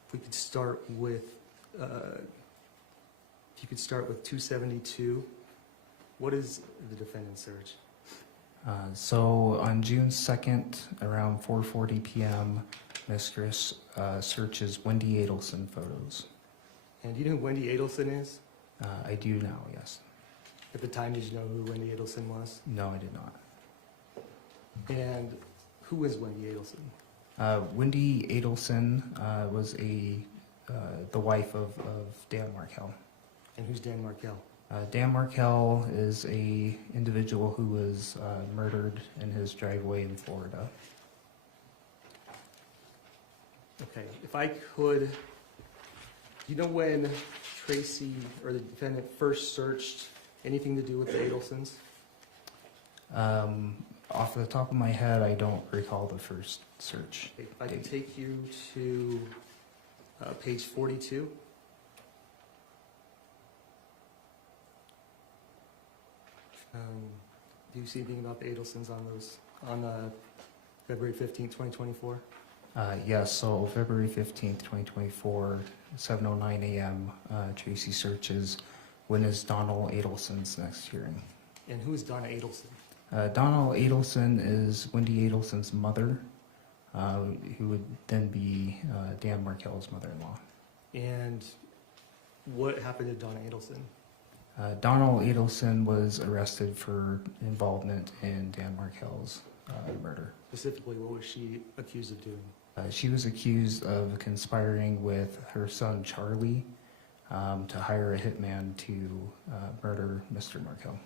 if we could start with, if you could start with 272. What is the defendant's search? So on June 2nd, around 4:40 p.m., Ms. Grist searches Wendy Adlesen photos. And do you know who Wendy Adlesen is? I do now, yes. At the time, did you know who Wendy Adlesen was? No, I did not. And who is Wendy Adlesen? Wendy Adlesen was the wife of Dan Markell. And who's Dan Markell? Dan Markell is a individual who was murdered in his driveway in Florida. Okay, if I could, do you know when Tracy or the defendant first searched anything to do with the Adlesens? Off the top of my head, I don't recall the first search. If I can take you to page 42. Do you see anything about the Adelsons on those, on February 15th, 2024? Yes, so February 15th, 2024, 7:09 a.m., Tracy searches, when is Donald Adelson's next hearing? And who is Donna Adlesen? Donna Adlesen is Wendy Adelson's mother, who would then be Dan Markell's mother-in-law. And what happened to Donna Adlesen? Donald Adlesen was arrested for involvement in Dan Markell's murder. Specifically, what was she accused of doing? She was accused of conspiring with her son Charlie to hire a hitman to murder Mr. Markell.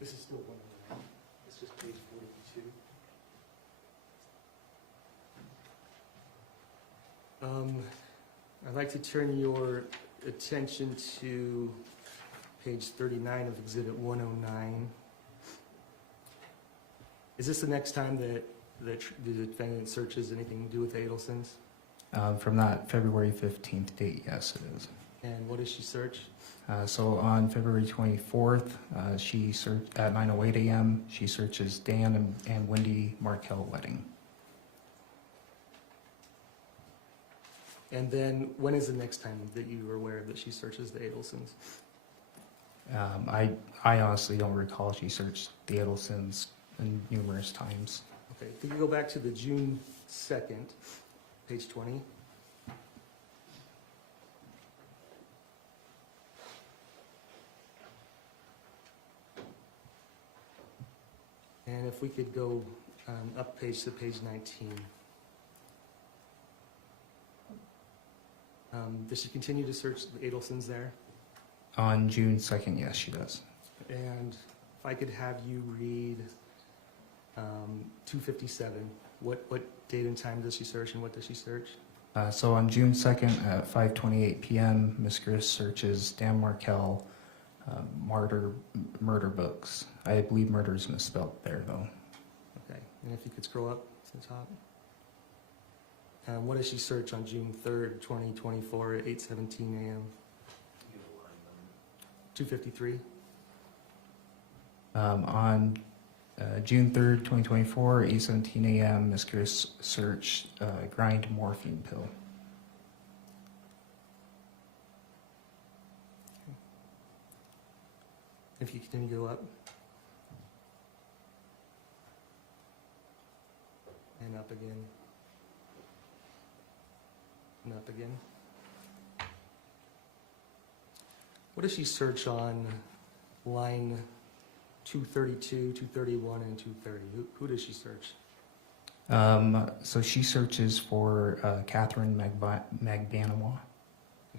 This is still one. It's just page 42. I'd like to turn your attention to page 39 of Exhibit 109. Is this the next time that the defendant searches anything to do with the Adelsons? From that February 15th date, yes, it is. And what does she search? So on February 24th, she searched at 9:08 a.m. She searches Dan and Wendy Markell wedding. And then when is the next time that you were aware that she searches the Adelsons? I honestly don't recall. She searched the Adelsons numerous times. Okay, if you go back to the June 2nd, page 20. And if we could go up page to page 19. Does she continue to search the Adelsons there? On June 2nd, yes, she does. And if I could have you read 257, what date and time does she search and what does she search? So on June 2nd at 5:28 p.m., Ms. Grist searches Dan Markell murder books. I believe murder is misspelled there, though. Okay, and if you could scroll up to the top. What does she search on June 3rd, 2024 at 8:17 a.m.? 253. On June 3rd, 2024, 8:17 a.m., Ms. Grist searched grind morphine pill. If you continue to go up. And up again. And up again. What does she search on line 232, 231, and 230? Who does she search? So she searches for Catherine Magbanawa.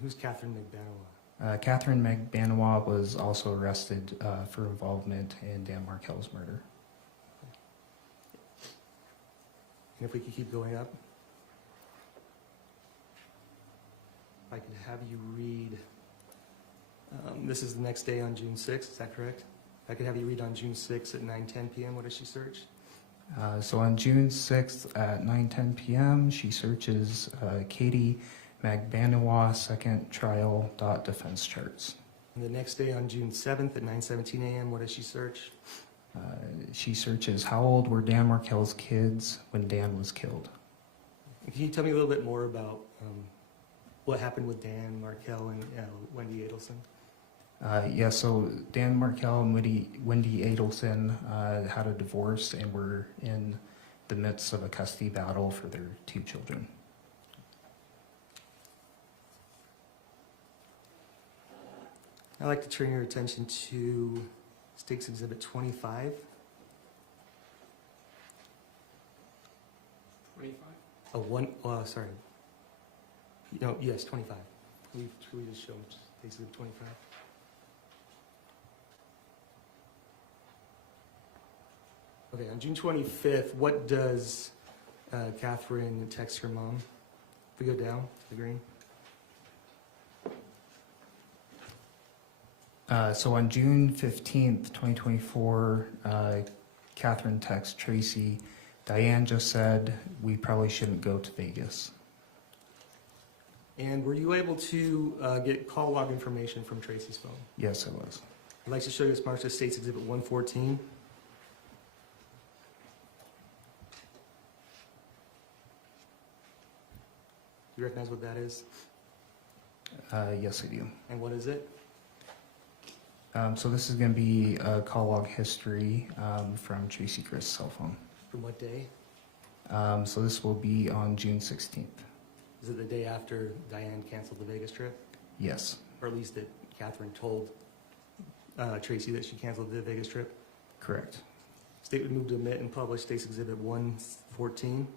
Who's Catherine Magbanawa? Catherine Magbanawa was also arrested for involvement in Dan Markell's murder. And if we could keep going up. If I could have you read, this is the next day on June 6th, is that correct? If I could have you read on June 6th at 9:10 p.m., what does she search? So on June 6th at 9:10 p.m., she searches Katie Magbanawa second trial defense charts. And the next day on June 7th at 9:17 a.m., what does she search? She searches how old were Dan Markell's kids when Dan was killed. Can you tell me a little bit more about what happened with Dan Markell and Wendy Adelson? So Dan Markell and Wendy Adelsen had a divorce and were in the midst of a custody battle for their 2 children. I'd like to turn your attention to State's Exhibit 25. 25? Sorry. No, yes, 25. Can we just show State's Exhibit 25? Okay, on June 25th, what does Catherine text her mom? If we go down to the green. So on June 15th, 2024, Catherine texts Tracy, Diane just said we probably shouldn't go to Vegas. And were you able to get call log information from Tracy's phone? Yes, I was. I'd like to show you this marked as State's Exhibit 114. You recognize what that is? Yes, I do. And what is it? So this is going to be a call log history from Tracy Grist's cell phone. From what day? So this will be on June 16th. Is it the day after Diane canceled the Vegas trip? Yes, Or at least that Catherine told Tracy that she canceled the Vegas trip? correct. State would move to omit and publish State's Exhibit 114.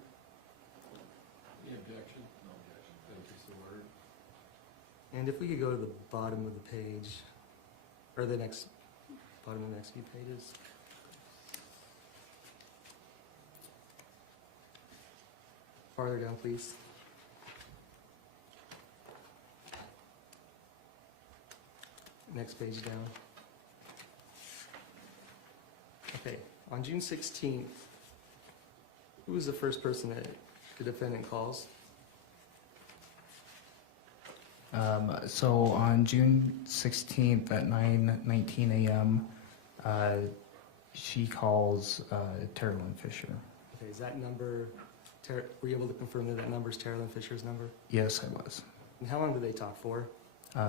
Any objection? No objection. Thank you, so ordered. And if we could go to the bottom of the page, or the next, bottom of the next few pages. Farther down, please. Next page down. Okay, on June 16th, who was the first person that the defendant calls? So on June 16th at 9:19 a.m., she calls Teralyn Fisher. Okay, is that number, were you able to confirm that that number is Teralyn Fisher's number? Yes, I was. And how long did they talk for?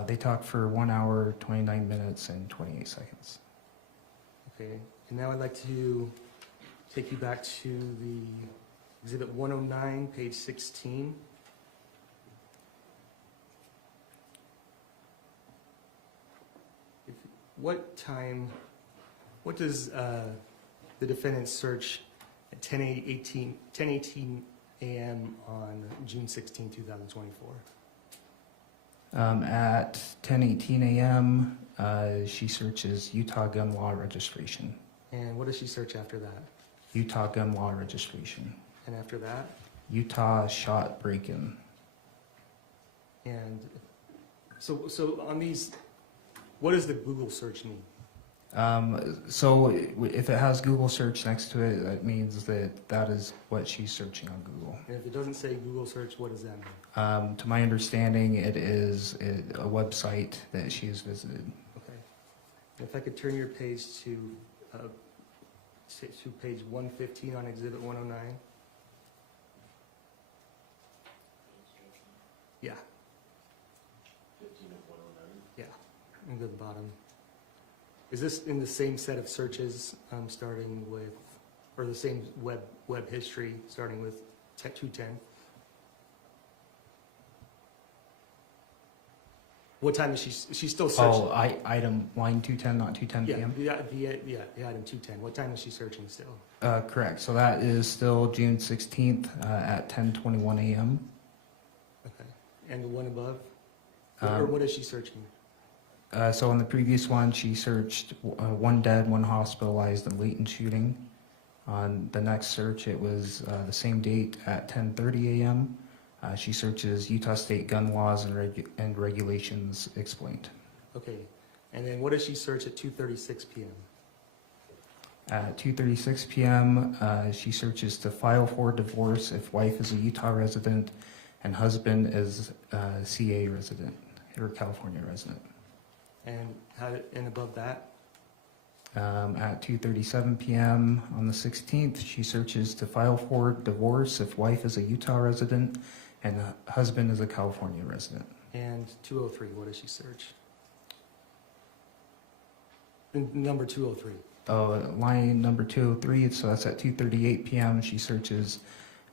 They talked for 1 hour, 29 minutes, and 28 seconds. Okay, and now I'd like to take you back to the Exhibit 109, page 16. What does the defendant search at 10:18 a.m. on June 16, 2024? At 10:18 a.m., she searches Utah gun law registration. And what does she search after that? Utah gun law registration. And after that? Utah shot break-in. And so on these, what does the Google search mean? So if it has Google search next to it, that means that is what she's searching on Google. And if it doesn't say Google search, what does that mean? To my understanding, it is a website that she has visited. Okay. And if I could turn your page to page 115 on Exhibit 109. Yeah, 15 of 109. yeah, and go to the bottom. Is this in the same set of searches, starting with, or the same web history, starting with 210? What time is she's still searching? Oh, item line 210, not 210 p.m.? Yeah, the item 210. What time is she searching still? Correct. So that is still June 16th at 10:21 a.m. Okay. And the one above? Or what is she searching? So in the previous one, she searched one dead, one hospitalized in Layton shooting. On the next search, it was the same date at 10:30 a.m. She searches Utah state gun laws and regulations explained. Okay. And then what does she search at 2:36 p.m.? At 2:36 p.m., she searches to file for divorce if wife is a Utah resident and husband is a CA resident or California resident. And above that? At 2:37 p.m. on the 16th, she searches to file for divorce if wife is a Utah resident and husband is a California resident. And 203, what does she search? Number 203. Line number 203, so that's at 2:38 p.m. She searches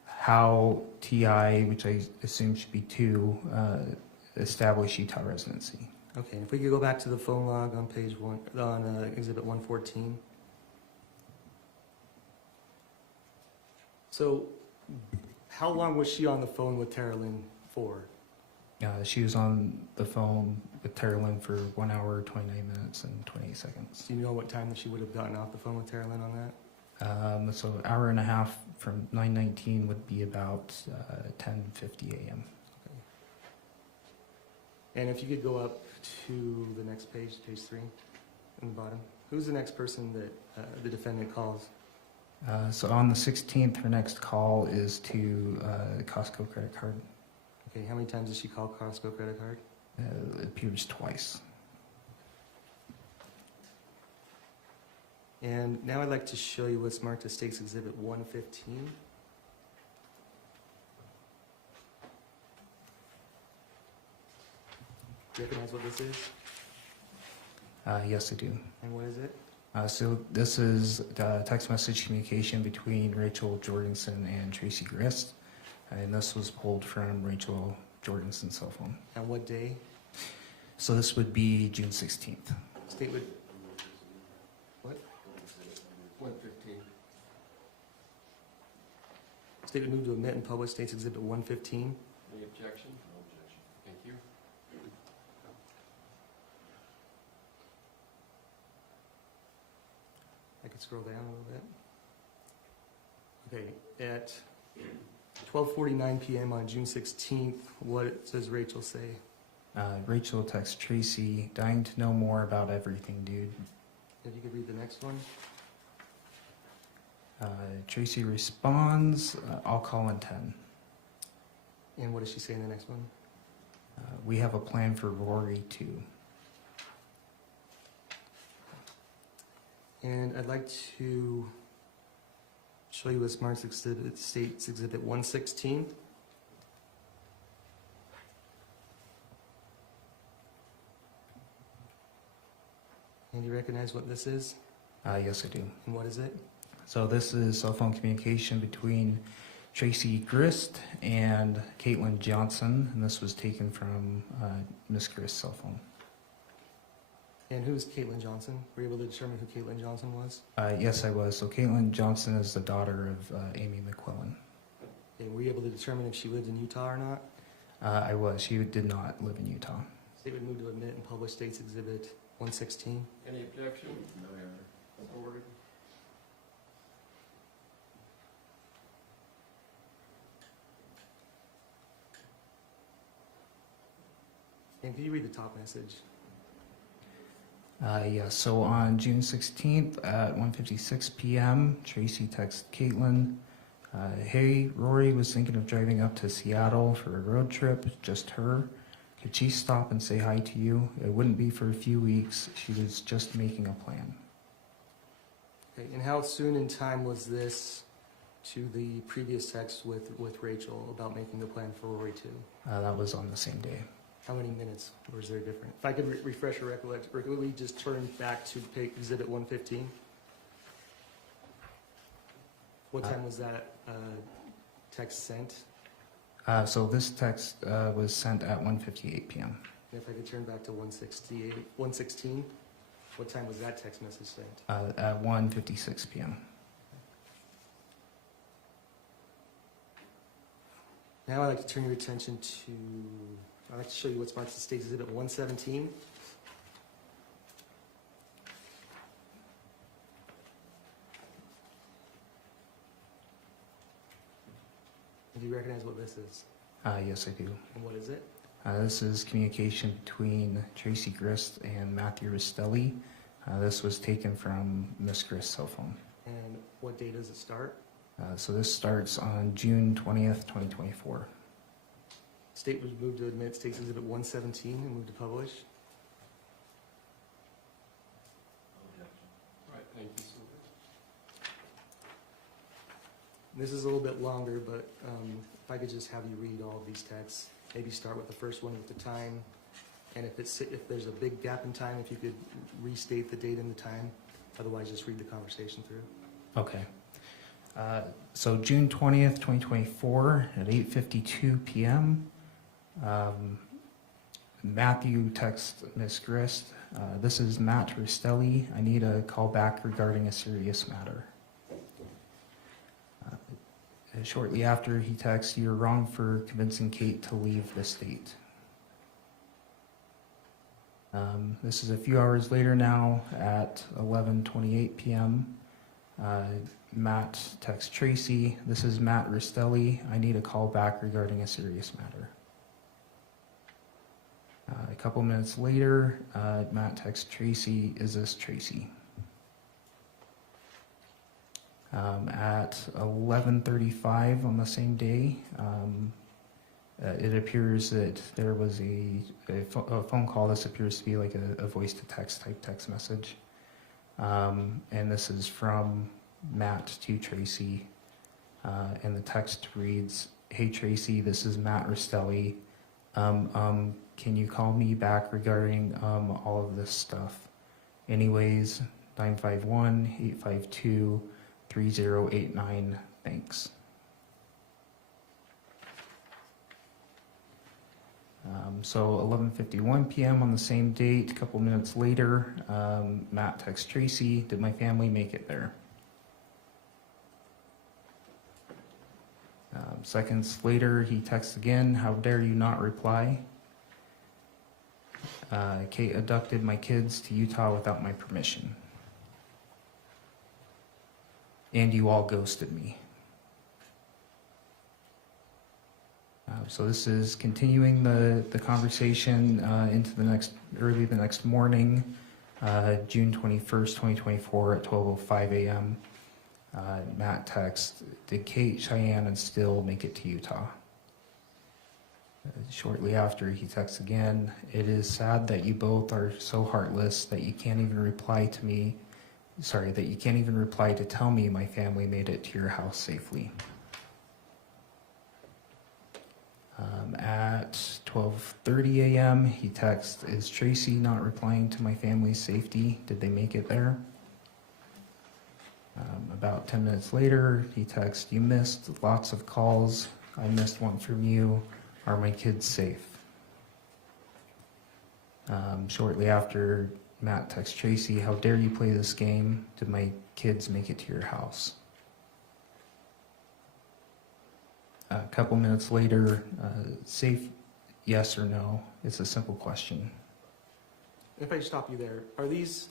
how TI, which I assume should be 2, establish Utah residency. Okay, if we could go back to the phone log on page 1, on Exhibit 114. So, how long was she on the phone with Teralyn for? She was on the phone with Teralyn for 1 hour, 29 minutes, and 28 seconds. Do you know what time that she would have gotten off the phone with Teralyn on that? So hour and a half from 9:19 would be about 10:50 a.m. And if you could go up to the next page, page 3, in the bottom. Who's the next person that the defendant calls? So on the 16th, her next call is to Costco credit card. Okay, how many times does she call Costco credit card? It appears twice. And now I'd like to show you what's marked as State's Exhibit 115. Do you recognize what this is? Yes, I do. And what is it? So this is text message communication between Rachel Jorgensen and Tracy Grist, and this was pulled from Rachel Jorgensen's cell phone. And what day? So this would be June 16th. State would... What? 115. State would move to omit and publish State's Exhibit 115. Any objection? No objection. Thank you. I could scroll down a little bit. Okay, at 12:49 p.m. on June 16th, what does Rachel say? Rachel texts Tracy, dying to know more about everything, dude. If you could read the next one. Tracy responds, I'll call in 10. And what does she say in the next one? We have a plan for Rory too. And I'd like to show you what's marked as State's Exhibit 116. And you recognize what this is? Yes, I do. And what is it? So this is cell phone communication between Tracy Grist and Caitlin Johnson, and this was taken from Miss Grist's cell phone. And who's Caitlin Johnson? Were you able to determine who Caitlin Johnson was? Yes, I was. So Caitlin Johnson is the daughter of Amy McQuillan. Okay, were you able to determine if she lived in Utah or not? I was. She did not live in Utah. State would move to admit and publish State's Exhibit 116. Any objection? No error. So ordered. And can you read the top message? Yeah, so on June 16th at 1:56 p.m., Tracy texted Caitlin, hey, Rory was thinking of driving up to Seattle for a road trip, just her. Could she stop and say hi to you? It wouldn't be for a few weeks. She was just making a plan. Okay, and how soon in time was this to the previous text with Rachel about making the plan for Rory too? That was on the same day. How many minutes, or is there different? If I could refresh your recollection, or could we just turn back to Exhibit 115? What time was that text sent? So this text was sent at 1:58 p.m. And if I could turn back to 116, what time was that text message sent? At 1:56 p.m. Now I'd like to turn your attention to, I'd like to show you what's marked as State's Exhibit 117. Do you recognize what this is? Yes, I do. And what is it? This is communication between Tracy Grist and Matthew Ristelli. This was taken from Miss Grist's cell phone. And what day does it start? So this starts on June 20th, 2024. State was moved to admit State's Exhibit 117 and move to publish. All right, thank you, sir. This is a little bit longer, but if I could just have you read all of these texts, maybe start with the first one with the time, and if there's a big gap in time, if you could restate the date and the time, otherwise just read the conversation through. Okay. So June 20th, 2024 at 8:52 p.m. Matthew texts Miss Grist, this is Matt Ristelli. I need a call back regarding a serious matter. Shortly after, he texts, you're wrong for convincing Kate to leave the state. This is a few hours later now at 11:28 p.m. Matt texts Tracy, this is Matt Ristelli. I need a call back regarding a serious matter. A couple minutes later, Matt texts Tracy, "Is this Tracy?" At 11:35 on the same day, it appears that there was a phone call. This appears to be like a voice-to-text type text message. And this is from Matt to Tracy. And the text reads, "Hey Tracy, this is Matt Rostelli. Can you call me back regarding all of this stuff? Anyways, 951-852-3089. Thanks." So 11:51 p.m. on the same date, a couple minutes later, Matt texts Tracy, "Did my family make it there?" Seconds later, he texts again, "How dare you not reply? Kate abducted my kids to Utah without my permission. And you all ghosted me." So this is continuing the conversation into early the next morning, June 21st, 2024 at 12:05 a.m. Matt texts, "Did Kate, Cheyenne, and Still make it to Utah?" Shortly after, he texts again, "It is sad that you both are so heartless that you can't even reply to me. Sorry, that you can't even reply to tell me my family made it to your house safely." At 12:30 a.m., he texts, "Is Tracy not replying to my family's safety? Did they make it there?" About 10 minutes later, he texts, "You missed lots of calls. I missed one from you. Are my kids safe?" Shortly after, Matt texts Tracy, "How dare you play this game? Did my kids make it to your house?" A couple minutes later, safe, yes or no? It's a simple question. If I stop you there, are these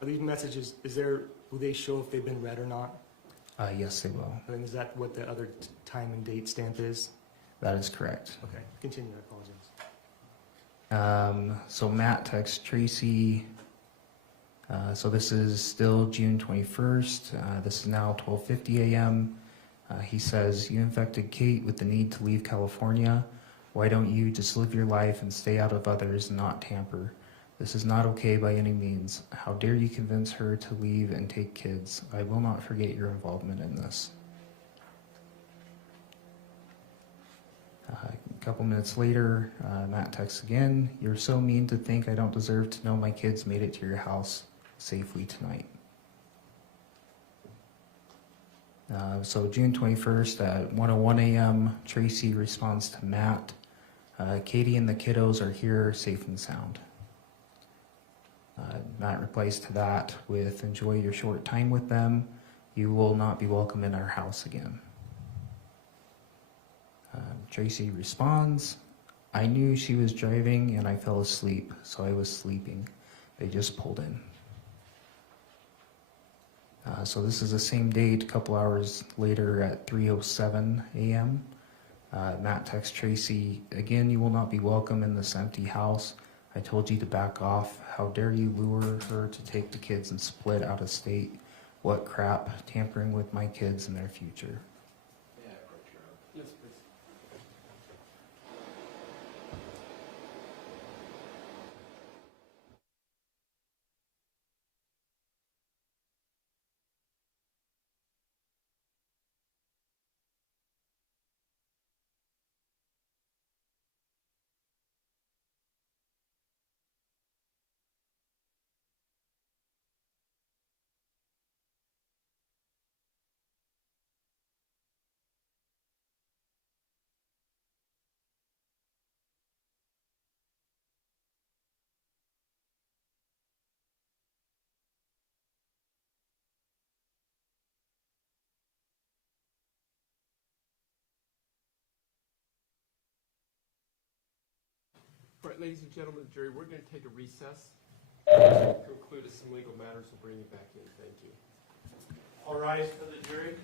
messages, will they show if they've been read or not? Yes, they will. And is that what the other time and date stamp is? That is correct. Okay, continue, I apologize. So Matt texts Tracy. So this is still June 21st. This is now 12:50 a.m. He says, "You infected Kate with the need to leave California. Why don't you just live your life and stay out of others and not tamper? This is not okay by any means. How dare you convince her to leave and take kids? I will not forget your involvement in this." A couple minutes later, Matt texts again, "You're so mean to think I don't deserve to know my kids made it to your house safely tonight." So June 21st at 1:01 a.m., Tracy responds to Matt, "Katie and the kiddos are here safe and sound." Matt replies to that with, "Enjoy your short time with them. You will not be welcome in our house again." Tracy responds, "I knew she was driving and I fell asleep, so I was sleeping. They just pulled in." So this is the same date, a couple hours later at 3:07 a.m. Matt texts Tracy, "Again, you will not be welcome in this empty house. I told you to back off. How dare you lure her to take the kids and split out of state? What crap, tampering with my kids and their future." Yeah, approach your own. Yes, please. All right, ladies and gentlemen of the jury, we're going to take a recess. Conclude some legal matters. We'll bring you back in. Thank you. All rise for the jury.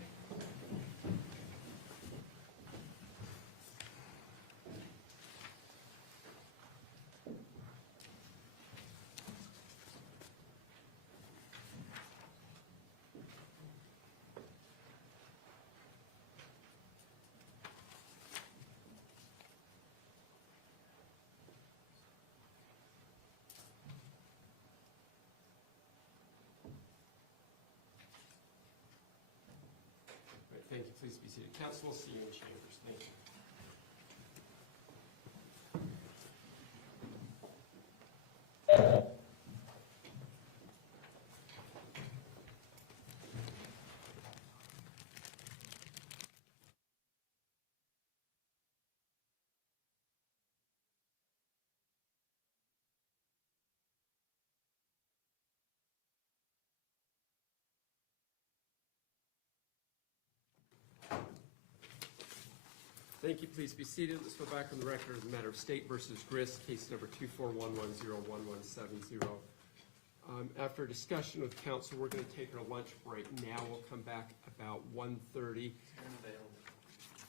please be seated. Council will see you in chambers. Thank you. Thank you. Please be seated. Let's go back on the record of the matter of State versus Grist, case number 241101170. After a discussion with council, we're going to take our lunch break now. We'll come back about 1:30.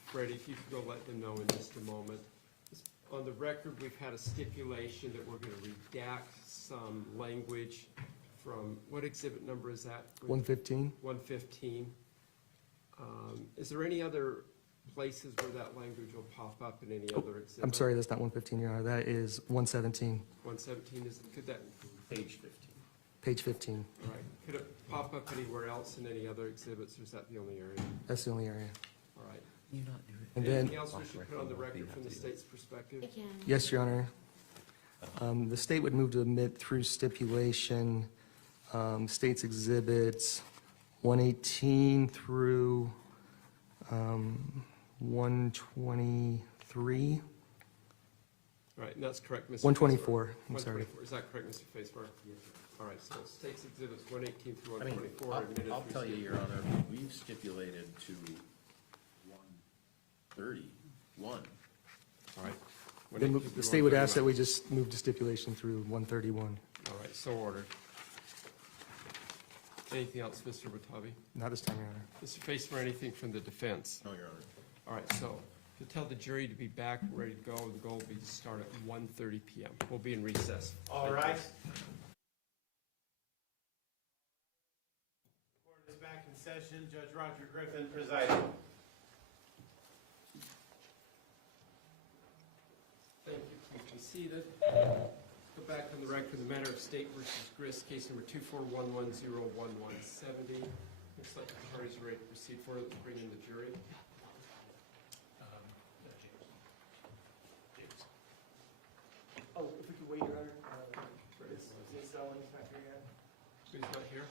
Freddie, if you could go let them know in just a moment. On the record, we've had a stipulation that we're going to redact some language from, what exhibit number is that? 115. 115. Is there any other places where that language will pop up in any other exhibit? I'm sorry, that's not 115, Your Honor. That is 117. 117 is, could that, Page 15. Page 15. all right, could it pop up anywhere else in any other exhibits, or is that the only area? That's the only area. All right. You not do it. And then, Anything else we should put on the record from the state's perspective? yes, Your Honor. The state would move to admit through stipulation, state's exhibits 118 through 123. All right, and that's correct, Mr. 124, Facemyer. I'm sorry. 124, is that correct, Mr. Facemyer? Yes. All right, so state's exhibits 118 through I mean, 124 are admitted I'll through tell you, Your stipulation. Honor, we've stipulated to 131. All right. Then 118 the through state would ask that 131. we just move to stipulation through 131. All right, so ordered. Anything else, Mr. Watabe? Not this time, Your Honor. Mr. Facemyer, anything from the defense? No, Your Honor. All right, so to tell the jury to be back and ready to go, the goal will be to start at 1:30 p.m. We'll be in recess. All right. Court is back in session. Judge Roger Griffin presiding. Thank you. Please be seated. Go back on the record, the matter of State versus Grist, case number 241101170. Looks like the parties are ready to proceed forward. Let's bring in the jury. Oh, if we could wait, Your Honor. Is Owens not here yet? Who's not here?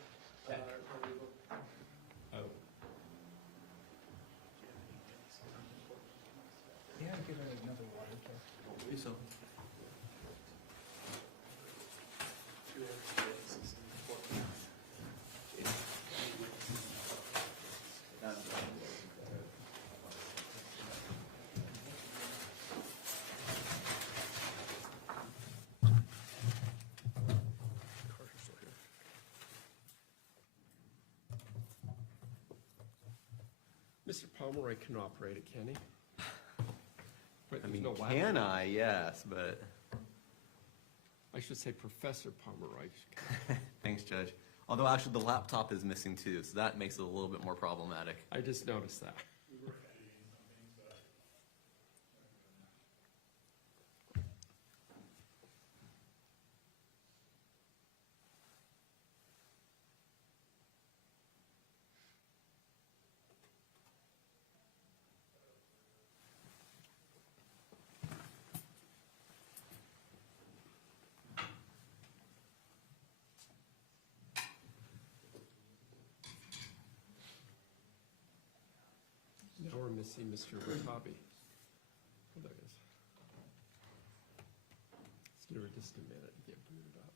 Oh. Yeah, give her another water. So. Mr. Pomeroy can operate it, can he? Wait, I there's mean, no can laptop. I? Yes, but I should say Professor Pomeroy. thanks, Judge. Although actually the laptop is missing too, so that makes it a little bit more problematic. I just noticed that. Now we're missing Mr. Watabe. Oh, there it is. Let's give her just a minute to get booted up.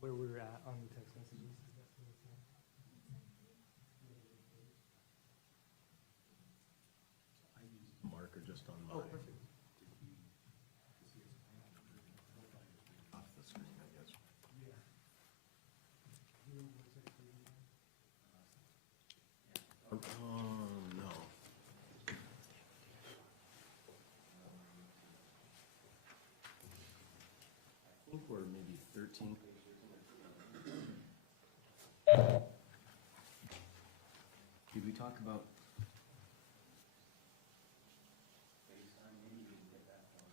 Where we're at on the text messages. Is that what it's saying? I used the marker just on Oh, mine. perfect. Off the screen, I guess. Yeah. we're maybe 13. Did we talk about FaceTime? Maybe we can get that one.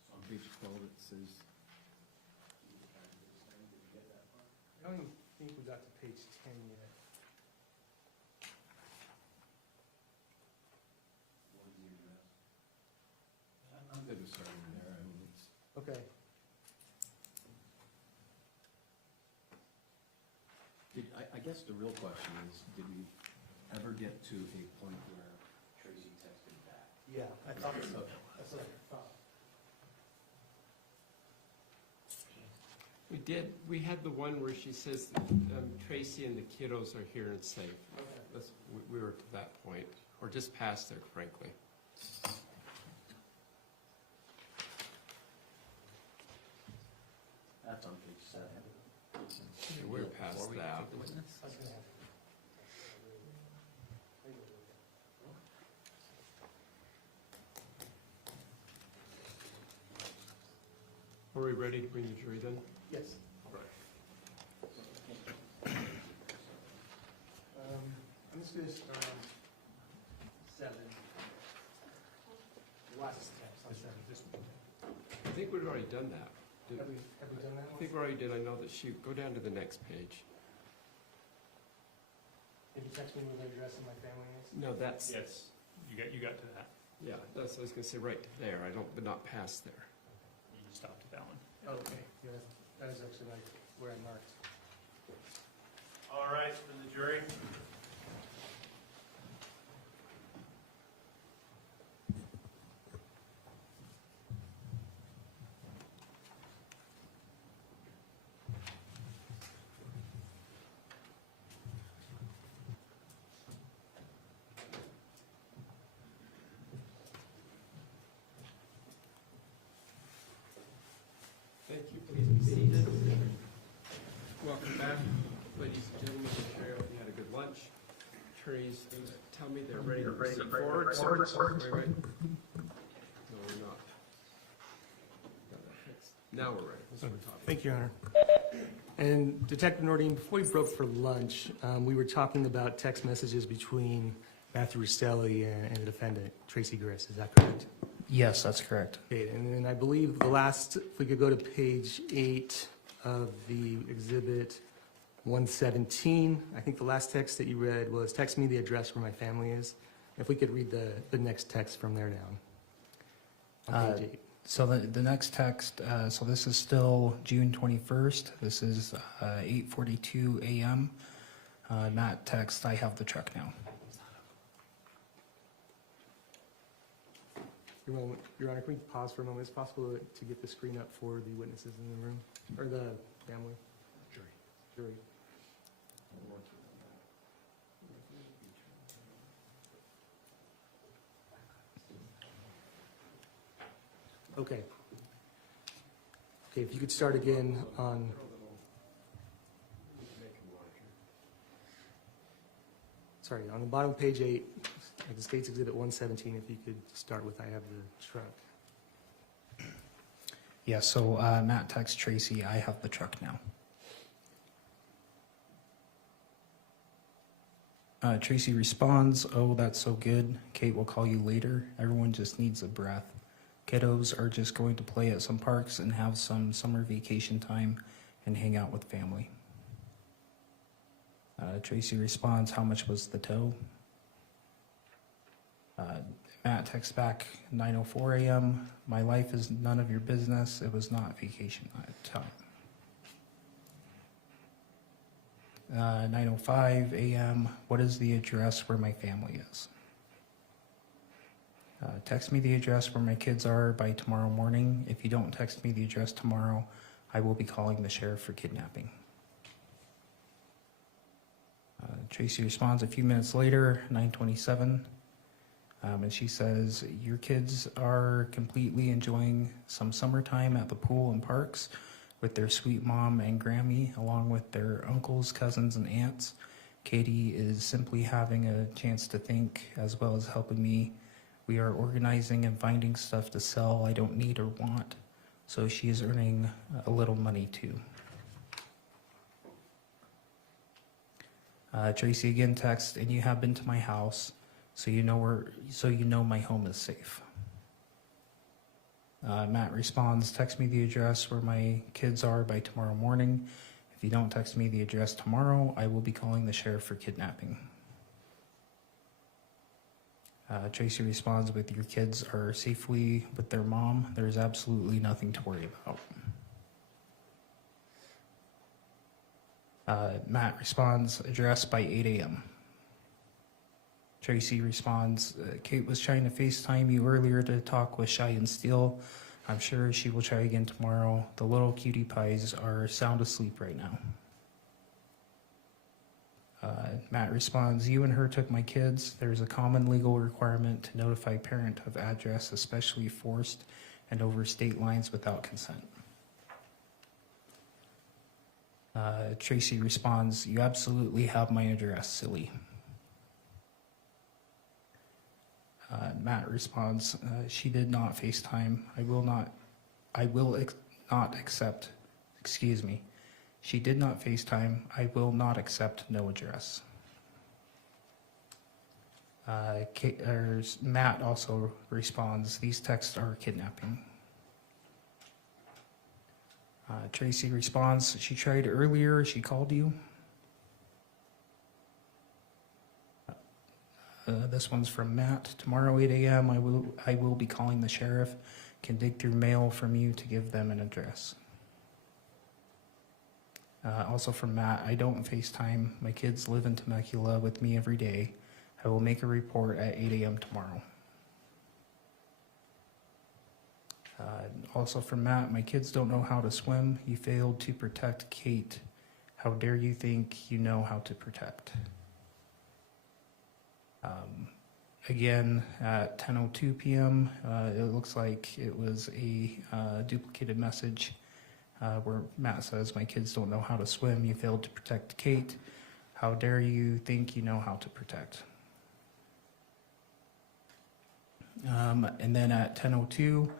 So on page 12 it says. Did we get that one? I don't even think we got to page 10 yet. What is the address? I'm good with starting there. I mean, it's. Okay. I guess the real question is, did we ever get to a point where Tracy texted back? Yeah, I thought so. Okay. That's what I thought. We did, we had the one where she says that Tracy and the kiddos are here and safe. That's, we were to that point, or just past there, frankly. That's on page 7. Yeah, we're past Before we that. take the witness? That's gonna happen. Are we ready to bring the jury then? Yes. I'm just gonna start on 7. Last text on 7. I think we've already done that. Did- Have we done that I one? think we already did. I know that she, go down to the next page. Did you text me with the address of my family is? No, that's, Yes, you got to that. yeah, that's, I was gonna say right to there. I don't, but not past there. You stopped at that one. Oh, okay, yeah, that is actually like where I marked. All right, for the jury. Thank you. Please be seated. Welcome back, ladies and gentlemen. I hope you had a good lunch. Attorneys, tell me they're ready to proceed forward. Wait, wait. No, we're not. Got that fixed. Now we're ready. That's what we're talking. Thank you, Your Honor. And Detective Nordin, before we broke for lunch, we were talking about text messages between Matthew Rustelli and the defendant, Tracy Grist. Is that correct? Yes, that's correct. Okay, and then I believe the last, if we could go to page 8 of the exhibit 117, I think the last text that you read was, text me the address where my family is. If we could read the next text from there down. On page 8. So the next text, so this is still June 21st. This is 8:42 a.m. Not text, I have the truck now. Your Honor, can we pause for a moment? Is it possible to get the screen up for the witnesses in the room, or the family? Jury. Okay. Okay, if you could start again on, sorry, on the bottom of page 8, like the State's Exhibit 117, if you could start with, I have the truck. Yeah, so Matt texts Tracy, I have the truck now. Tracy responds, oh, that's so good. Kate will call you later. Everyone just needs a breath. Kiddos are just going to play at some parks and have some summer vacation time and hang out with family. Tracy responds, how much was the tow? Matt texts back, 9:04 a.m. My life is none of your business. It was not vacation time. 9:05 a.m. What is the address where my family is? Text me the address where my kids are by tomorrow morning. If you don't text me the address tomorrow, I will be calling the sheriff for kidnapping. Tracy responds a few minutes later, 9:27, and she says, your kids are completely enjoying some summertime at the pool and parks with their sweet mom and Grammy, along with their uncles, cousins, and aunts. Katie is simply having a chance to think, as well as helping me We are organizing and finding stuff to sell I don't need or want, so she is earning a little money too. Tracy again texts, and you have been to my house, so you know my home is safe. Matt responds, text me the address where my kids are by tomorrow morning. If you don't text me the address tomorrow, I will be calling the sheriff for kidnapping. Tracy responds with, your kids are safely with their mom. There's absolutely nothing to worry about. Matt responds, address by 8 a.m. Tracy responds, Kate was trying to FaceTime you earlier to talk with Shy and Steele. I'm sure she will try again tomorrow. The little cutie pies are sound asleep right now. Matt responds, you and her took my kids. There's a common legal requirement to notify parent of address, especially forced and over state lines without consent. Tracy responds, you absolutely have my address, silly. Matt responds, she did not FaceTime. She did not FaceTime. I will not accept no address. Matt also responds, these texts are kidnapping. Tracy responds, she tried earlier, she called you. This one's from Matt. Tomorrow 8 a.m. I will be calling the sheriff. Can dig through mail from you to give them an address. Also from Matt, I don't FaceTime. My kids live in Temecula with me every day. I will make a report at 8 a.m. tomorrow. Also from Matt, my kids don't know how to swim. You failed to protect Kate. How dare you think you know how to protect? Again, at 10:02 p.m., it looks like it was a duplicated message where Matt says, my kids don't know how to swim. You failed to protect Kate. How dare you think you know how to protect? And then at 10:02,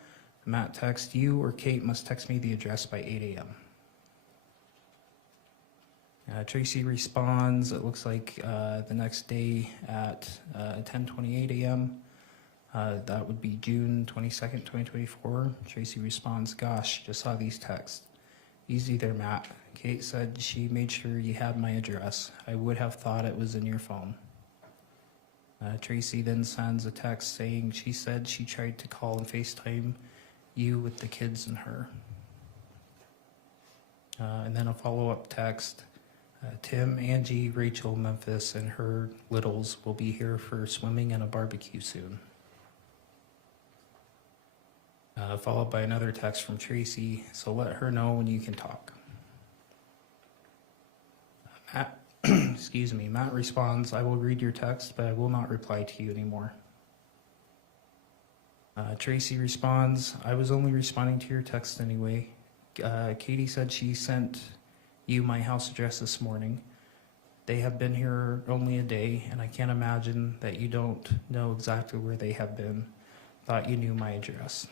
Matt texts, you or Kate must text me the address by 8 a.m. Tracy responds, it looks like the next day at 10:28 a.m. That would be June 22nd, 2024. Tracy responds, gosh, just saw these texts. Easy there, Matt. Kate said she made sure you had my address. I would have thought it was in your phone. Tracy then sends a text saying she said she tried to call and FaceTime you with the kids and her. And then a follow-up text. Tim, Angie, Rachel, Memphis, and her littles will be here for swimming and a barbecue soon. Followed by another text from Tracy, so let her know when you can talk. Matt, excuse me, Matt responds, I will read your text, but I will not reply to you anymore. Tracy responds, I was only responding to your text anyway. Katie said she sent you my house address this morning. They have been here only a day, and I can't imagine that you don't know exactly where they have been. Thought you knew my address.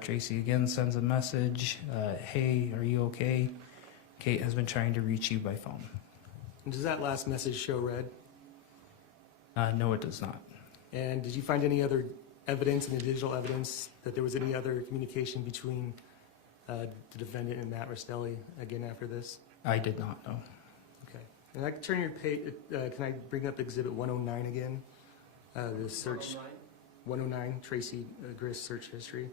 Tracy again sends a message, hey, are you okay? Kate has been trying to reach you by phone. Does that last message show red? No, it does not. And did you find any other evidence, any digital evidence, that there was any other communication between the defendant and Matt Rastelli again after this? I did not know. Okay. And I can turn your page, can I bring up Exhibit 109 again? The search, 109, Tracy Grist search history.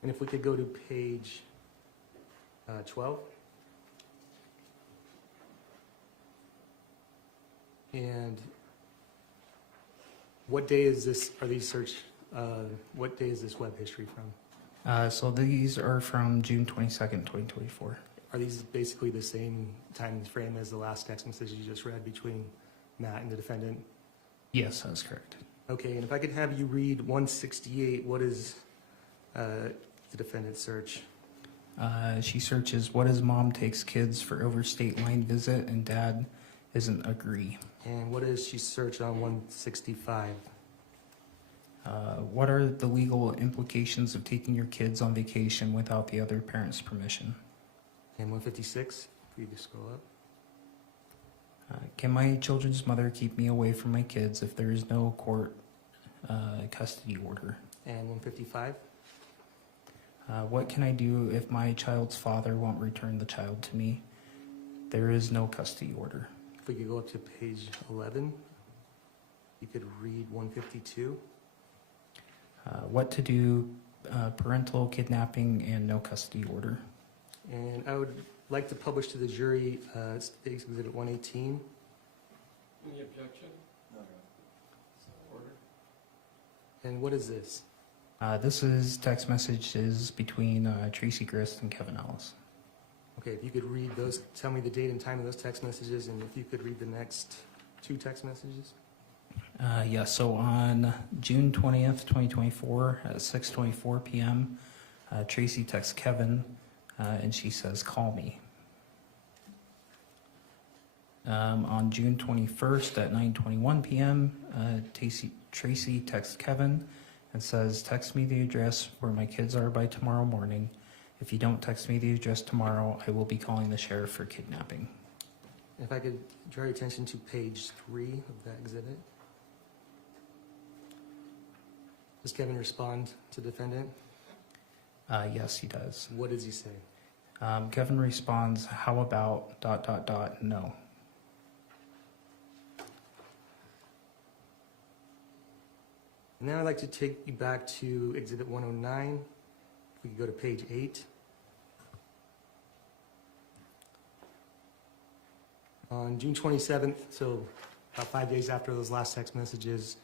And if we could go to page 12. And what day is this, what day is this web history from? So these are from June 22nd, 2024. Are these basically the same time frame as the last text message you just read between Matt and the defendant? Yes, that's correct. Okay, and if I could have you read 168, what is the defendant's search? She searches, what is mom takes kids for overstate line visit and dad isn't agree. And what is she searched on 165? What are the legal implications of taking your kids on vacation without the other parent's permission? And 156, if you just scroll up. Can my children's mother keep me away from my kids if there is no court custody order? And 155? What can I do if my child's father won't return the child to me? There is no custody order. If we could go up to page 11, you could read 152. What to do, parental kidnapping and no custody order. And I would like to publish to the jury Exhibit 118. Any objection? No, Order. And what is this? This is text messages between Tracy Grist and Kevin Ellis. Okay, if you could read those, tell me the date and time of those text messages, and if you could read the next 2 text messages. So on June 20th, 2024 at 6:24 p.m., Tracy texts Kevin and she says, "Call me." On June 21st at 9:21 p.m., Tracy texts Kevin and says, "Text me the address where my kids are by tomorrow morning. If you don't text me the address tomorrow, I will be calling the sheriff for kidnapping." If I could draw your attention to page 3 of that exhibit. Does Kevin respond to defendant? Yes, he does. What does he say? Kevin responds, "How about ... no." Now I'd like to take you back to Exhibit 109. If we could go to page 8. On June 27th, so about 5 days after those last text messages,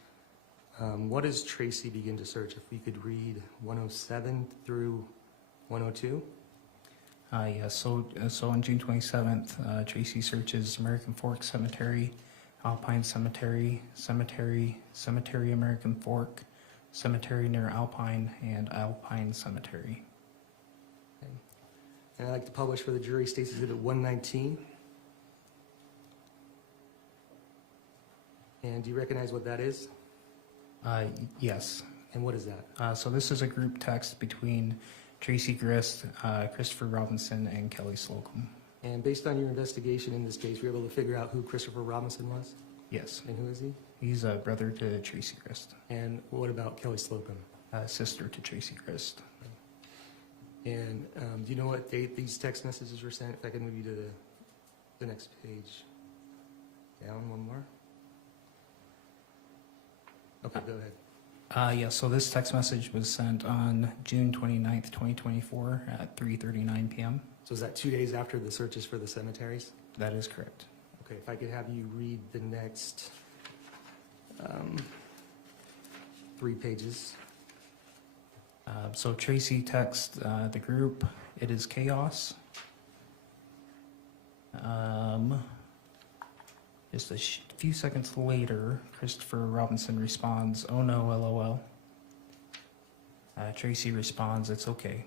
what does Tracy begin to search? If we could read 107 through 102. So on June 27th, Tracy searches American Fork Cemetery, Alpine Cemetery, Cemetery American Fork, Cemetery near Alpine, and Alpine Cemetery. Okay. And I'd like to publish for the jury State's Exhibit 119. And do you recognize what that is? Yes. And what is that? So this is a group text between Tracy Grist, Christopher Robinson, and Kelly Slocum. And based on your investigation in this case, were you able to figure out who Christopher Robinson was? Yes. And who is he? He's a brother to Tracy Grist. And what about Kelly Slocum? Sister to Tracy Grist. And do you know what date these text messages were sent? If I can move you to the next page. Down one more. Okay, go ahead. So this text message was sent on June 29th, 2024 at 3:39 p.m. So is that 2 days after the searches for the cemeteries? That is correct. Okay, if I could have you read the next 3 pages. So Tracy texts the group, "It is chaos." Just a few seconds later, Christopher Robinson responds, "Oh no, LOL." Tracy responds, "It's okay."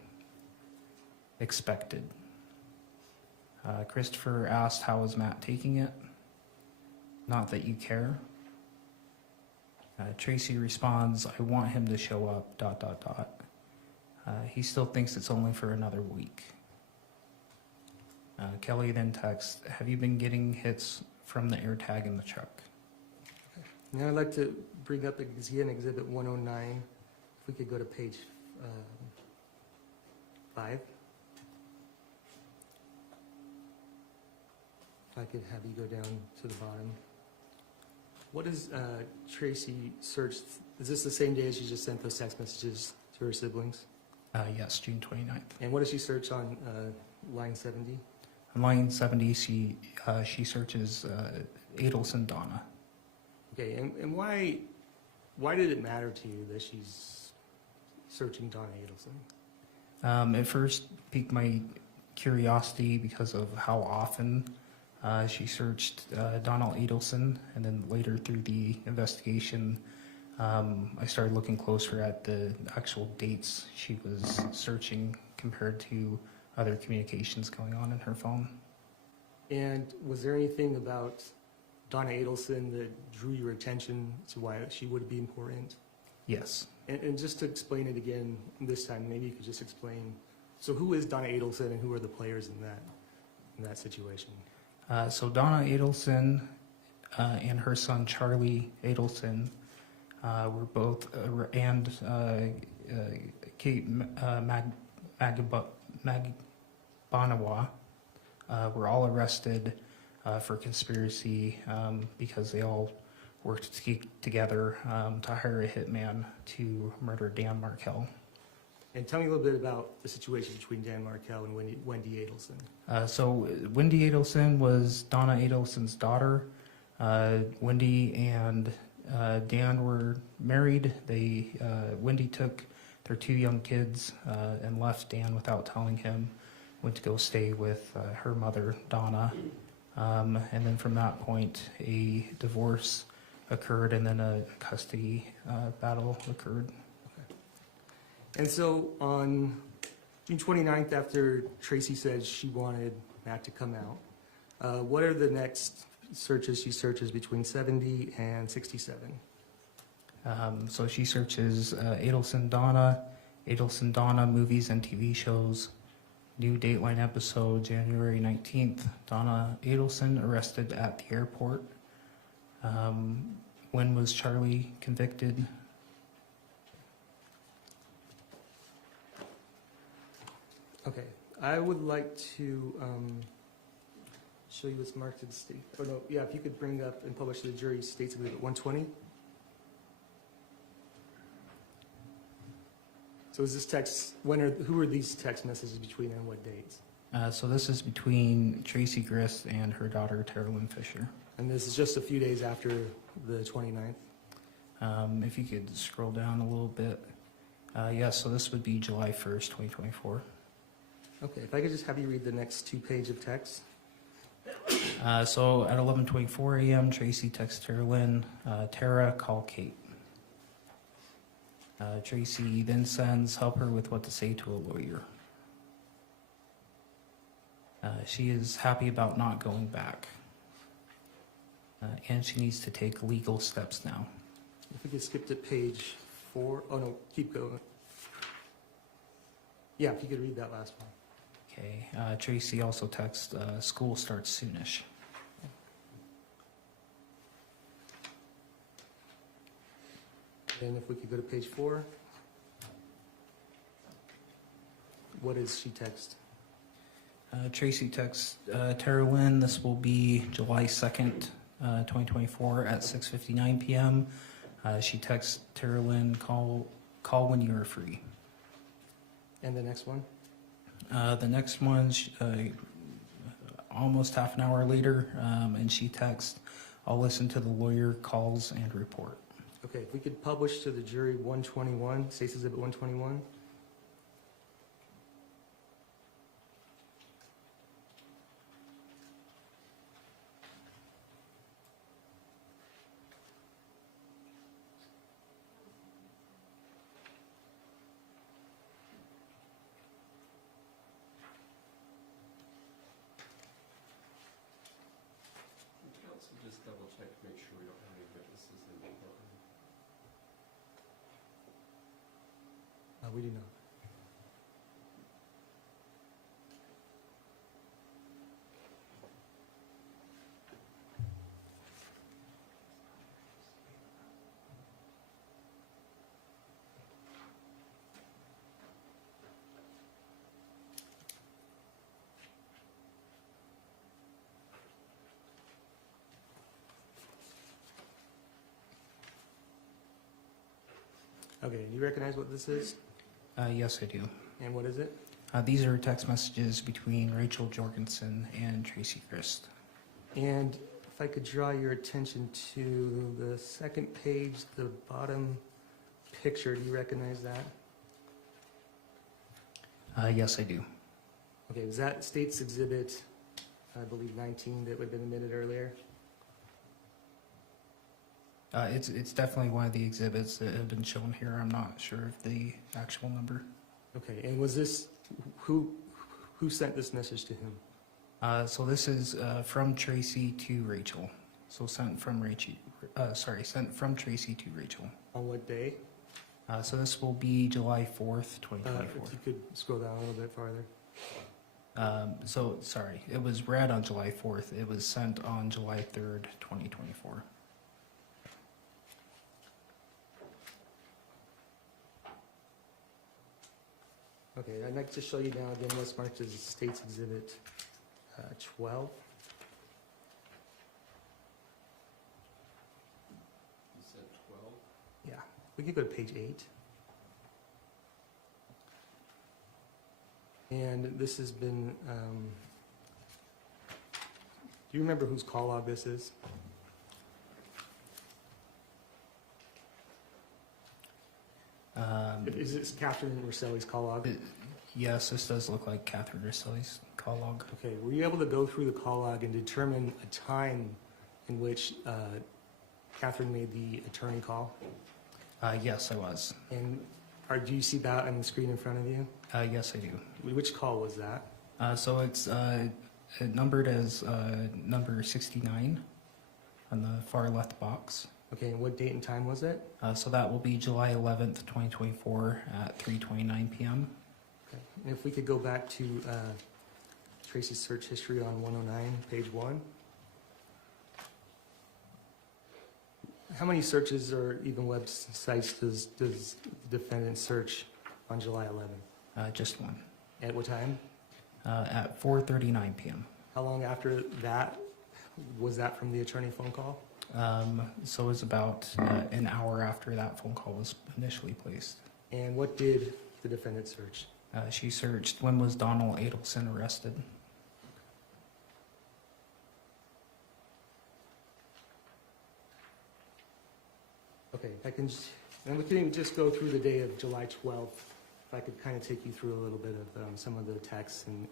Expected. Christopher asked, "How is Matt taking it?" "Not that you care." Tracy responds, "I want him to show up, ... He still thinks it's only for another week." Kelly then texts, "Have you been getting hits from the AirTag in the truck?" Now I'd like to bring up again Exhibit 109. If we could go to page 5. If I could have you go down to the bottom. What is Tracy searched? Is this the same day as she just sent those text messages to her siblings? Yes, June 29th. And what does she search on line 70? On line 70, she searches Adlesen Donna. Okay, and why did it matter to you that she's searching Donna Adlesen? It first piqued my curiosity because of how often she searched Donna Adlesen, and then later through the investigation, I started looking closer at the actual dates she was searching compared to other communications going on in her phone. And was there anything about Donna Adlesen that drew your attention to why she would be important? Yes. And just to explain it again this time, maybe you could just explain, so who is Donna Adlesen and who are the players in that situation? So Donna Adlesen and her son Charlie Adlesen were both, and Kate Magbanawa were all arrested for conspiracy because they all worked together to hire a hitman to murder Dan Markell. And tell me a little bit about the situation between Dan Markell and Wendy Adlesen. So Wendy Adlesen was Donna Adlesen's daughter. Wendy and Dan were married. Wendy took their 2 young kids and left Dan without telling him. Went to go stay with her mother, Donna. And then from that point, a divorce occurred and then a custody battle occurred. And so on June 29th, after Tracy said she wanted Matt to come out, what are the next searches she searches between 70 and 67? So she searches Adlesen Donna movies and TV shows. New Dateline episode, January 19th. Donna Adlesen arrested at the airport. When was Charlie convicted? Okay, I would like to show you what's marked in state. Oh no, yeah, if you could bring up and publish to the jury States Exhibit 120. So is this text? Who are these text messages between and what dates? So this is between Tracy Grist and her daughter Teralyn Fisher. And this is just a few days after the 29th. If you could scroll down a little bit. Yes, so this would be July 1st, 2024. Okay, if I could just have you read the next 2 pages of text. So at 11:24 a.m., Tracy texts Teralyn, Tara, call Kate. Tracy then sends, help her with what to say to a lawyer. She is happy about not going back. And she needs to take legal steps now. If we could skip to page 4. Oh no, keep going. Yeah, if you could read that last one. Okay, Tracy also texts, school starts soonish. And if we could go to page 4. What does she text? Tracy texts Teralyn, this will be July 2nd, 2024 at 6:59 p.m. She texts Teralyn, call when you are free. And the next one? The next one's almost half an hour later, and she texts, I'll listen to the lawyer calls and report. Okay, if we could publish to the jury 121, State's Exhibit 121. Council, just double check to make sure we don't have any witnesses in the courtroom. We do not. Okay, do you recognize what this is? Yes, I do. And what is it? These are text messages between Rachel Jorgensen and Tracy Grist. And if I could draw your attention to the second page, the bottom picture, do you recognize that? Yes, I do. Okay, was that State's Exhibit, I believe 19, that would have been admitted earlier? It's definitely one of the exhibits that have been shown here. I'm not sure of the actual number. Okay, and was this, who sent this message to whom? So this is from Tracy to Rachel. So sent from Tracy to Rachel. On what day? So this will be July 4th, 2024. If you could scroll down a little bit farther. Sorry, it was read on July 4th. It was sent on July 3rd, 2024. Okay, I'd like to show you now again what's marked as State's Exhibit 12. You said 12? Yeah, we could go to page 8. And this has been, do you remember whose call log this is? Is this Catherine Rosselli's call log? Yes, this does look like Catherine Rosselli's call log. Okay, were you able to go through the call log and determine a time in which Catherine made the attorney call? Yes, I was. And do you see that on the screen in front of you? Yes, I do. Which call was that? So it's numbered as number 69 on the far left box. Okay, and what date and time was it? So that will be July 11th, 2024 at 3:29 p.m. Okay. And if we could go back to Tracy's search history on 109, page 1. How many searches or even websites does the defendant search on July 11th? Just one. At what time? At 4:39 p.m. How long after that was that from the attorney phone call? So it was about an hour after that phone call was initially placed. And what did the defendant search? She searched, when was Donna Adlesen arrested? Okay, if I can, and we can just go through the day of July 12th. If I could kind of take you through a little bit of some of the texts and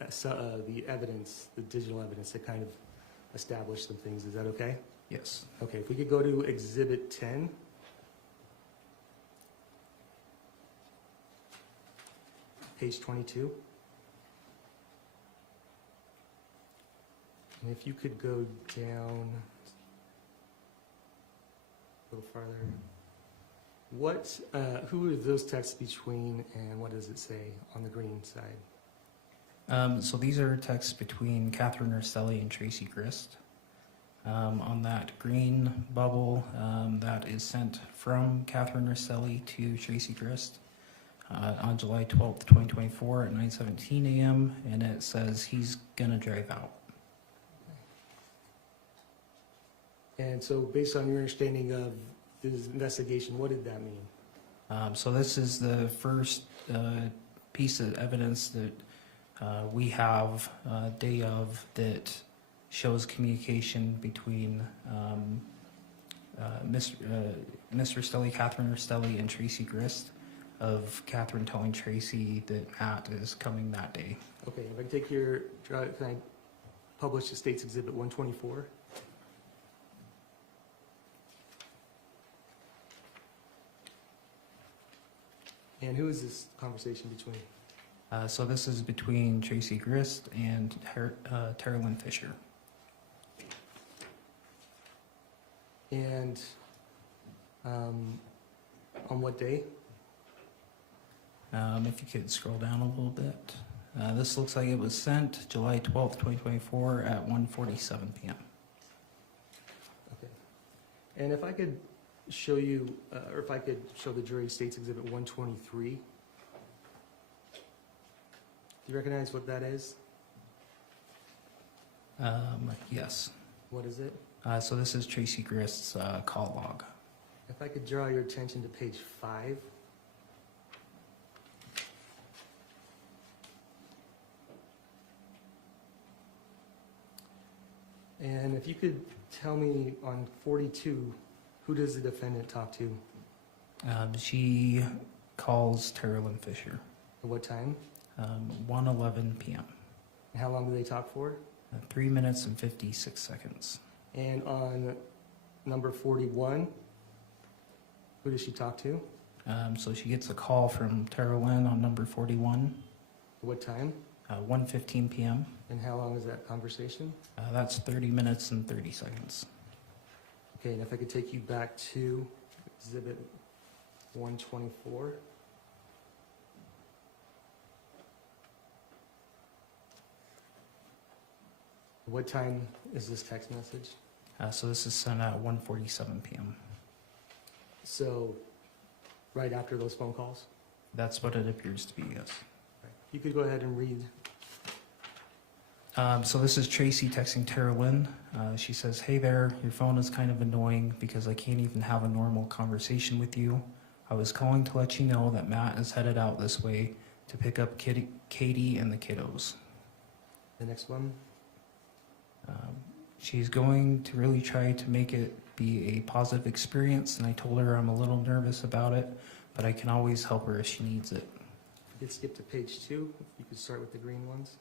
the evidence, the digital evidence that kind of established some things. Is that okay? Yes. Okay, if we could go to Exhibit 10. Page 22. And if you could go down a little farther. Who are those texts between and what does it say on the green side? So these are texts between Catherine Rosselli and Tracy Grist. On that green bubble, that is sent from Catherine Rosselli to Tracy Grist on July 12th, 2024 at 9:17 a.m. and it says he's gonna drive out. And so based on your understanding of this investigation, what did that mean? So this is the first piece of evidence that we have day of that shows communication between Miss Rosselli, Catherine Rosselli, and Tracy Grist, of Catherine telling Tracy that Matt is coming that day. Okay, if I can take your, can I publish the State's Exhibit 124? And who is this conversation between? So this is between Tracy Grist and Teralyn Fisher. And on what day? If you could scroll down a little bit. This looks like it was sent July 12th, 2024 at 1:47 p.m. Okay. And if I could show you, or if I could show the jury State's Exhibit 123. Do you recognize what that is? Yes. What is it? So this is Tracy Grist's call log. If I could draw your attention to page 5. And if you could tell me on 42, who does the defendant talk to? She calls Teralyn Fisher. At what time? 1:11 p.m. And how long do they talk for? 3 minutes and 56 seconds. And on number 41, who does she talk to? So she gets a call from Teralyn on number 41. At what time? 1:15 p.m. And how long is that conversation? That's 30 minutes and 30 seconds. Okay, and if I could take you back to exhibit 124. What time is this text message? So this is sent at 1:47 p.m. So, right after those phone calls? That's what it appears to be, yes. You could go ahead and read. So this is Tracy texting Teralyn. She says, "Hey there, your phone is kind of annoying because I can't even have a normal conversation with you. I was calling to let you know that Matt is headed out this way to pick up Katie and the kiddos." The next one. She's going to really try to make it be a positive experience, and I told her I'm a little nervous about it, but I can always help her if she needs it. If you could skip to page 2, if you could start with the green ones.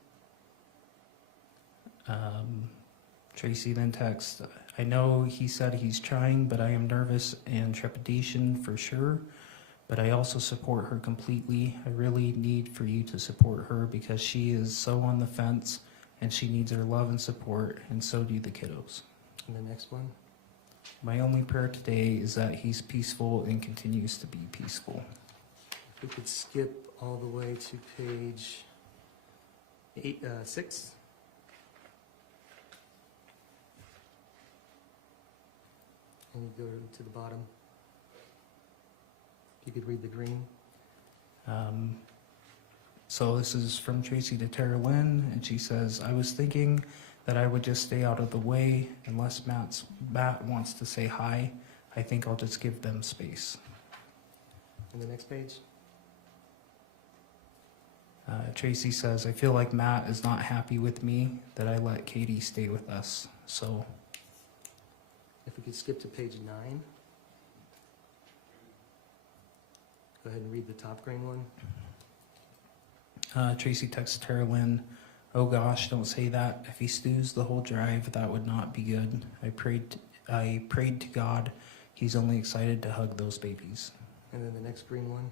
Tracy then texts, "I know he said he's trying, but I am nervous and trepidation for sure, but I also support her completely. I really need for you to support her because she is so on the fence and she needs our love and support, and so do the kiddos. And the next one. My only prayer today is that he's peaceful and continues to be peaceful." If we could skip all the way to page 6. And you go to the bottom. If you could read the green. So this is from Tracy to Teralyn, and she says, "I was thinking that I would just stay out of the way unless Matt wants to say hi. I think I'll just give them space." And the next page. Tracy says, "I feel like Matt is not happy with me that I let Katie stay with us. So If we could skip to page 9. Go ahead and read the top green one. Tracy texts Teralyn, "Oh gosh, don't say that. If he stews the whole drive, that would not be good. I prayed to God. He's only excited to hug those babies." And then the next green one.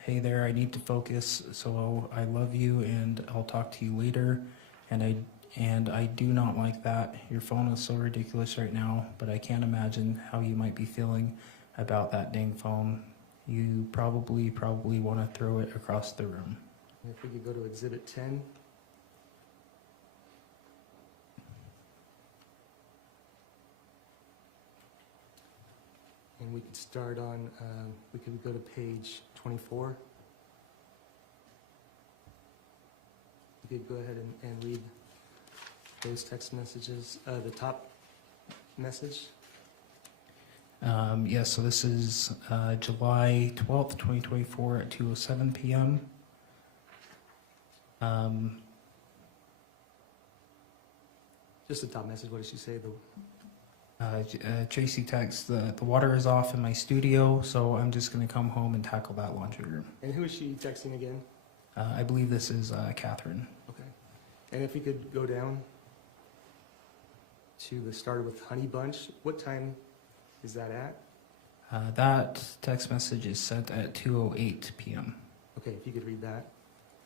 "Hey there, I need to focus, so I love you and I'll talk to you later. And I do not like that. Your phone is so ridiculous right now, but I can't imagine how you might be feeling about that dang phone. You probably want to throw it across the room." And if we could go to exhibit 10. And we could start on, we could go to page 24. You could go ahead and read those text messages, the top message. Yes, so this is July 12th, 2024 at 2:07 p.m. Just the top message, what did she say? Tracy texts, the water is off in my studio, so I'm just going to come home and tackle that laundry room." And who is she texting again? I believe this is Catherine. Okay. And if we could go down to the start with Honey Bunch, what time is that at? That text message is sent at 2:08 p.m. Okay, if you could read that.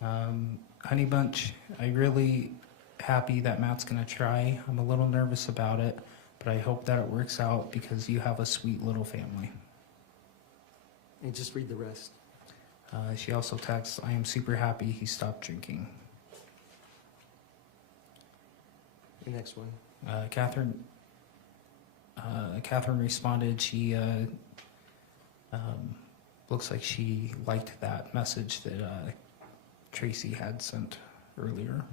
Honey Bunch, I really happy that Matt's going to try. I'm a little nervous about it, but I hope that it works out because you have a sweet little family. And just read the rest. She also texts, "I am super happy he stopped drinking." The next one. Catherine responded, she looks like she liked that message that Tracy had sent earlier.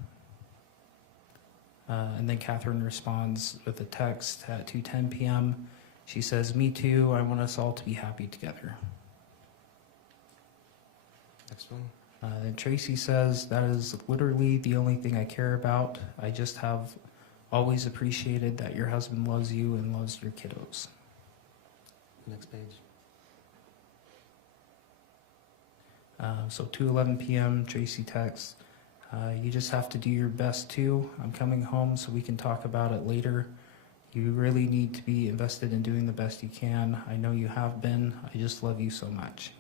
And then Catherine responds with a text at 2:10 p.m. She says, "Me too, I want us all to be happy together." Next one. Then Tracy says, "That is literally the only thing I care about. I just have always appreciated that your husband loves you and loves your kiddos." Next page. So 2:11 p.m. Tracy texts, "You just have to do your best too. I'm coming home so we can talk about it later. You really need to be invested in doing the best you can. I know you have been. I just love you so much."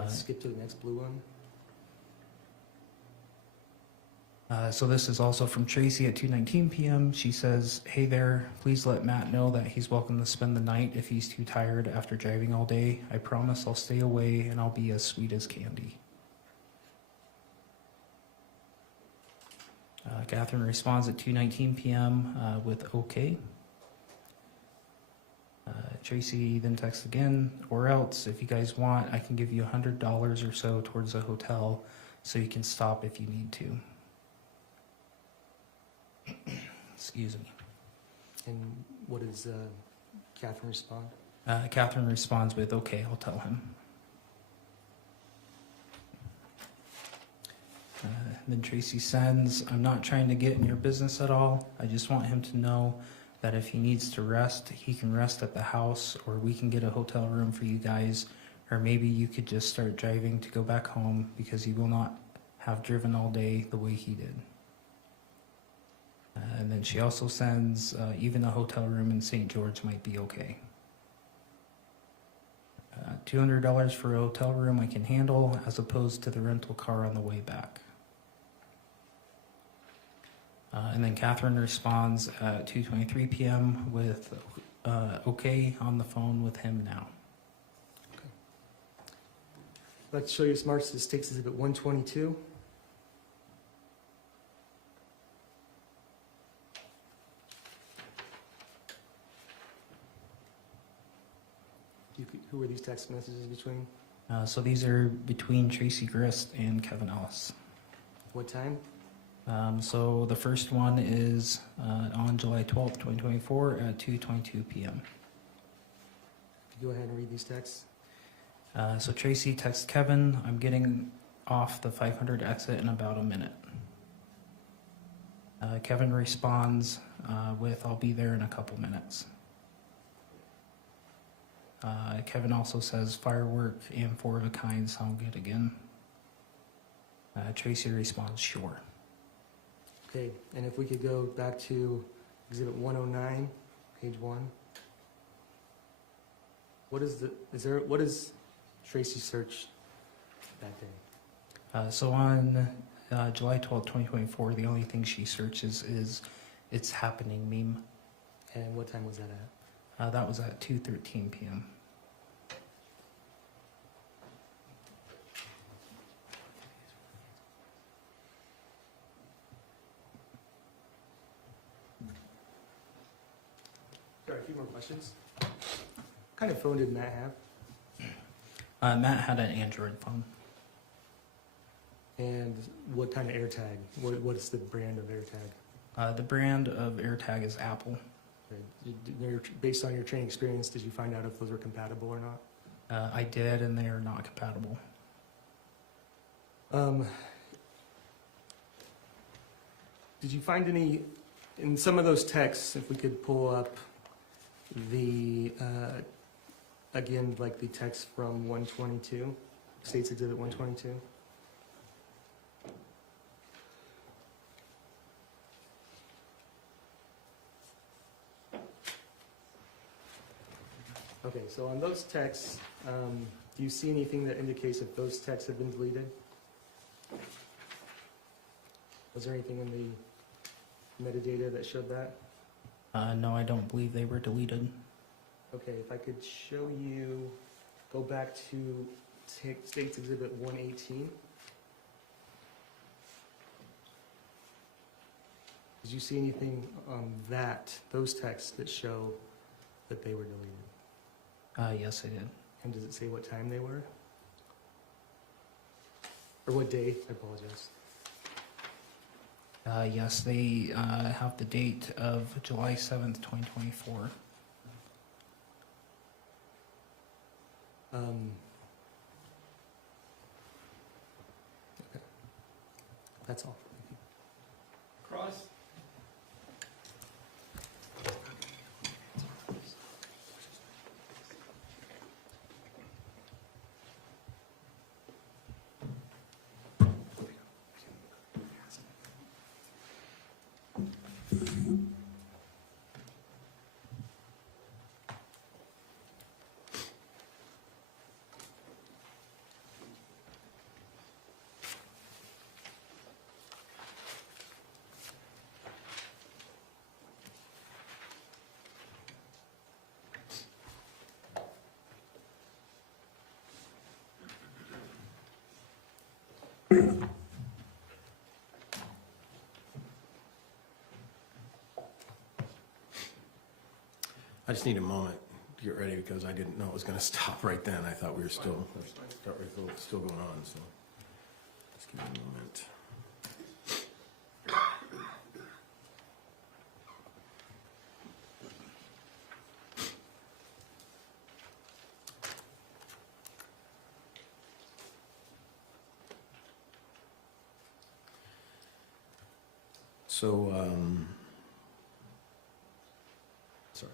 Let's skip to the next blue one. So this is also from Tracy at 2:19 p.m. She says, "Hey there, please let Matt know that he's welcome to spend the night if he's too tired after driving all day. I promise I'll stay away and I'll be as sweet as candy." Catherine responds at 2:19 p.m. With okay. Tracy then texts again, "Or else, if you guys want, I can give you $100 or so towards a hotel so you can stop if you need to." Excuse me. And what does Catherine respond? Catherine responds with, "Okay, I'll tell him." Then Tracy sends, "I'm not trying to get in your business at all. I just want him to know that if he needs to rest, he can rest at the house, or we can get a hotel room for you guys, or maybe you could just start driving to go back home because he will not have driven all day the way he did." And then she also sends, "Even a hotel room in St. George might be okay. $200 for a hotel room I can handle, as opposed to the rental car on the way back." And then Catherine responds at 2:23 p.m. with, "Okay, on the phone with him now." I'd like to show you Smart Statistics Exhibit 122. Who are these text messages between? So these are between Tracy Grist and Kevin Ellis. What time? So the first one is on July 12th, 2024 at 2:22 p.m. Go ahead and read these texts. So Tracy texts Kevin, "I'm getting off the 500 exit in about a minute." Kevin responds with, "I'll be there in a couple minutes." Kevin also says, "Firework and 4 of a kind sound good again." Tracy responds, "Sure." Okay, and if we could go back to Exhibit 109, page 1. What is Tracy search that day? So on July 12th, 2024, the only thing she searches is "It's Happening" meme. And what time was that at? That was at 2:13 p.m. Sorry, a few more questions. What kind of phone did Matt have? Matt had an Android phone. And what kind of AirTag? What is the brand of AirTag? The brand of AirTag is Apple. Based on your training experience, did you find out if those were compatible or not? I did, and they are not compatible. Did you find any, in some of those texts, if we could pull up the, again, like the text from 122, States Exhibit 122? Okay, so on those texts, do you see anything that indicates if those texts have been deleted? Was there anything in the metadata that showed that? No, I don't believe they were deleted. Okay, if I could show you, go back to States Exhibit 118. Did you see anything on those texts that show that they were deleted? Yes, I did. And does it say what time they were? Or what day? I apologize. Yes, they have the date of July 7th, 2024. Okay. That's all. Cross? I just need a moment to get ready because I didn't know it was going to stop right then. I thought we were still going on, so just give me a moment. So, sorry.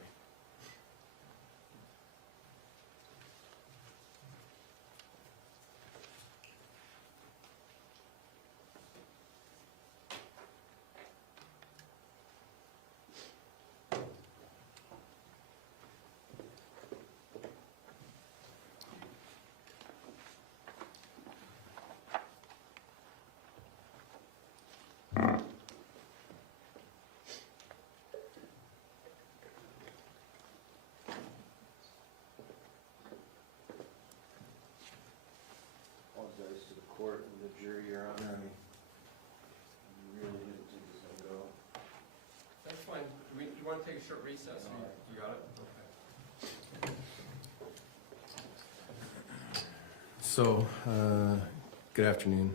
Apologize to the court and the jury, Your Honor. I really didn't think this was going to go. That's fine. You want to take a short recess? You got it? Okay. So, good afternoon.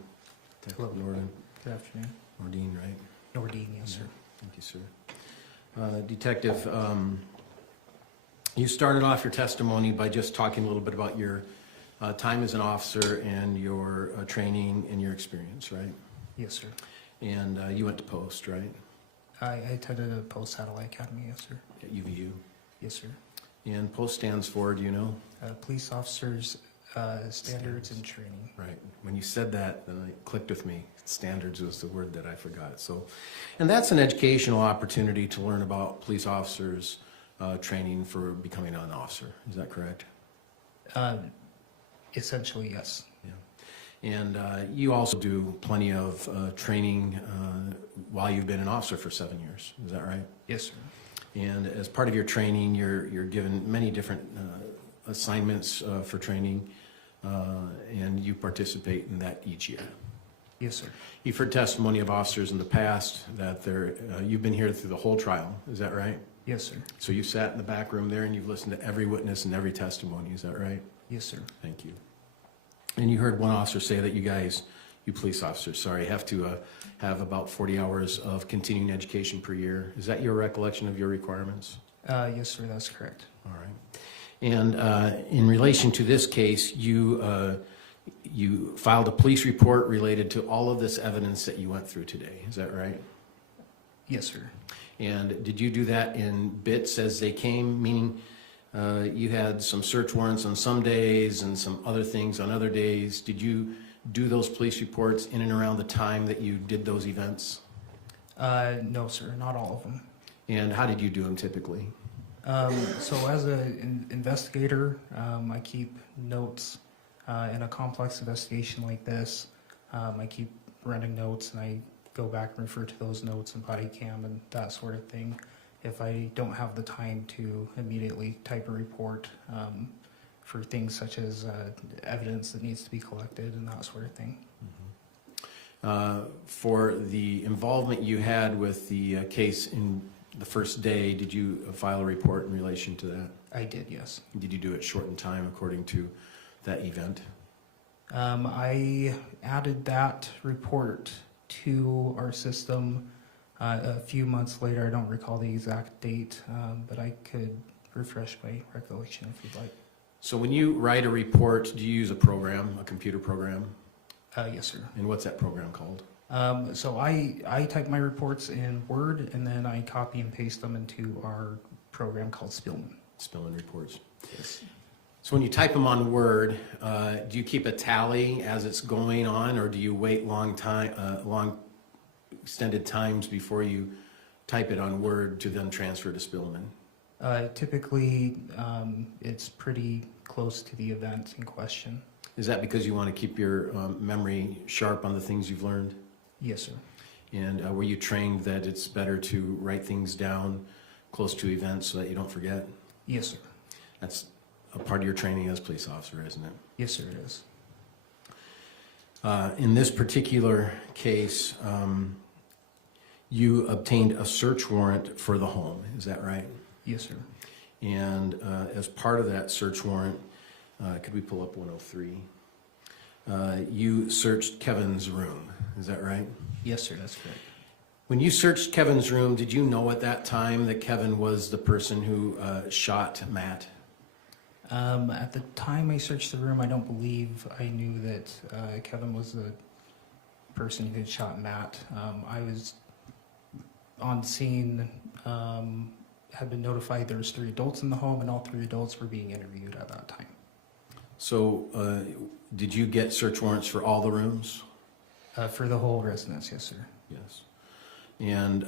Hello. Nordin. Good afternoon. Nordin, right? Nordin, yes, sir. Thank you, sir. Detective, you started off your testimony by just talking a little bit about your time as an officer and your training and your experience, right? Yes, sir. And you went to post, right? I attended a post-satellite academy, yes, sir. At UVU. Yes, sir. And post stands for, do you know? Police officers, standards and training. Right. When you said that, then it clicked with me. Standards was the word that I forgot. So, and that's an educational opportunity to learn about police officers training for becoming an officer. Is that correct? Essentially, yes. Yeah. And you also do plenty of training while you've been an officer for 7 years. Is that right? Yes, sir. And as part of your training, you're given many different assignments for training, and you participate in that each year. Yes, sir. You've heard testimony of officers in the past that you've been here through the whole trial. Is that right? Yes, sir. So you sat in the back room there and you've listened to every witness and every testimony. Is that right? Yes, sir. Thank you. And you heard one officer say that you police officers, sorry, have to have about 40 hours of continuing education per year. Is that your recollection of your requirements? Yes, sir, that's correct. All right. And in relation to this case, you filed a police report related to all of this evidence that you went through today. Is that right? Yes, sir. And did you do that in bits as they came, meaning you had some search warrants on some days and some other things on other days? Did you do those police reports in and around the time that you did those events? No, sir, not all of them. And how did you do them typically? So as an investigator, I keep notes in a complex investigation like this. I keep running notes and I go back and refer to those notes and body cam and that sort of thing. If I don't have the time to immediately type a report for things such as evidence that needs to be collected and that sort of thing. For the involvement you had with the case in the first day, did you file a report in relation to that? I did, yes. Did you do it short in time according to that event? I added that report to our system a few months later. I don't recall the exact date, but I could refresh my recollection if you'd like. So when you write a report, do you use a program, a computer program? Yes, sir. And what's that program called? So I type my reports in Word and then I copy and paste them into our program called Spillman. Spillman reports. Yes. So when you type them on Word, do you keep a tally as it's going on, or do you wait long extended times before you type it on Word to then transfer to Spillman? Typically, it's pretty close to the event in question. Is that because you want to keep your memory sharp on the things you've learned? Yes, sir. And were you trained that it's better to write things down close to events so that you don't forget? Yes, sir. That's a part of your training as a police officer, isn't it? Yes, sir, it is. In this particular case, you obtained a search warrant for the home, is that right? Yes, sir. And as part of that search warrant, could we pull up 103? You searched Kevin's room, is that right? Yes, sir, that's correct. When you searched Kevin's room, did you know at that time that Kevin was the person who shot Matt? At the time I searched the room, I don't believe I knew that Kevin was the person who had shot Matt. I was on scene, had been notified there was 3 adults in the home, and all 3 adults were being interviewed at that time. So did you get search warrants for all the rooms? For the whole residence, yes, sir. Yes. And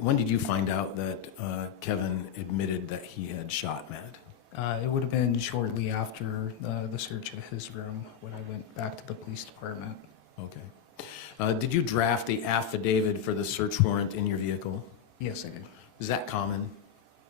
when did you find out that Kevin admitted that he had shot Matt? It would have been shortly after the search of his room when I went back to the police department. Okay. Did you draft the affidavit for the search warrant in your vehicle? Yes, I did. Is that common?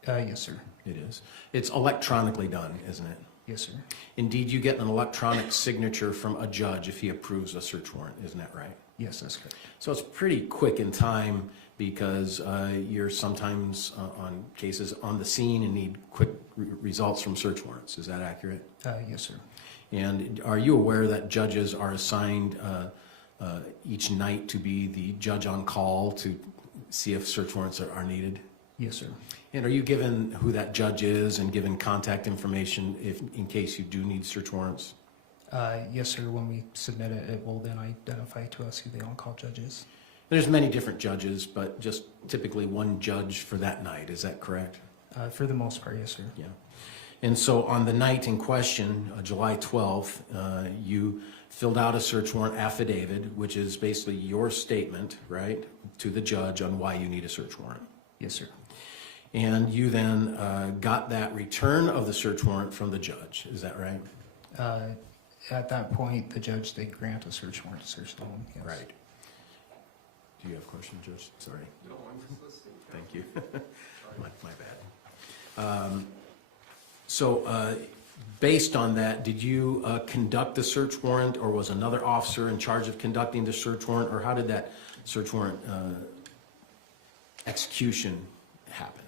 Yes, sir. It is. It's electronically done, isn't it? Yes, sir. Indeed, you get an electronic signature from a judge if he approves a search warrant, isn't that right? Yes, that's correct. So it's pretty quick in time because you're sometimes on cases on the scene and need quick results from search warrants. Is that accurate? Yes, sir. And are you aware that judges are assigned each night to be the judge on call to see if search warrants are needed? Yes, sir. And are you given who that judge is and given contact information in case you do need search warrants? Yes, sir. When we submit it, it will then identify to us who the on-call judge is. There's many different judges, but just typically one judge for that night. Is that correct? For the most part, yes, sir. Yeah. And so on the night in question, July 12th, you filled out a search warrant affidavit, which is basically your statement, right, to the judge on why you need a search warrant. Yes, sir. And you then got that return of the search warrant from the judge. Is that right? At that point, the judge did grant a search warrant to search the home. Yes. Right. Do you have a question, Judge? Sorry. No, I'm just listening. Thank you. my bad. So based on that, did you conduct the search warrant, or was another officer in charge of conducting the search warrant, or how did that search warrant execution happen?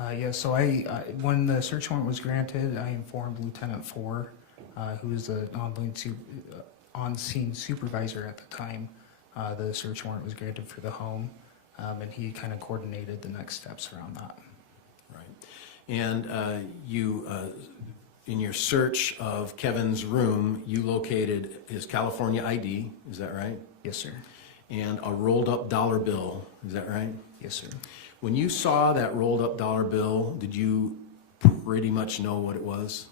Yeah, so when the search warrant was granted, I informed Lieutenant 4, who was the on-scene supervisor at the time. The search warrant was granted for the home, and he kind of coordinated the next steps around that. Right. And you, in your search of Kevin's room, you located his California ID, is that right? Yes, sir. And a rolled up dollar bill, is that right? Yes, sir. When you saw that rolled up dollar bill, did you pretty much know what it was?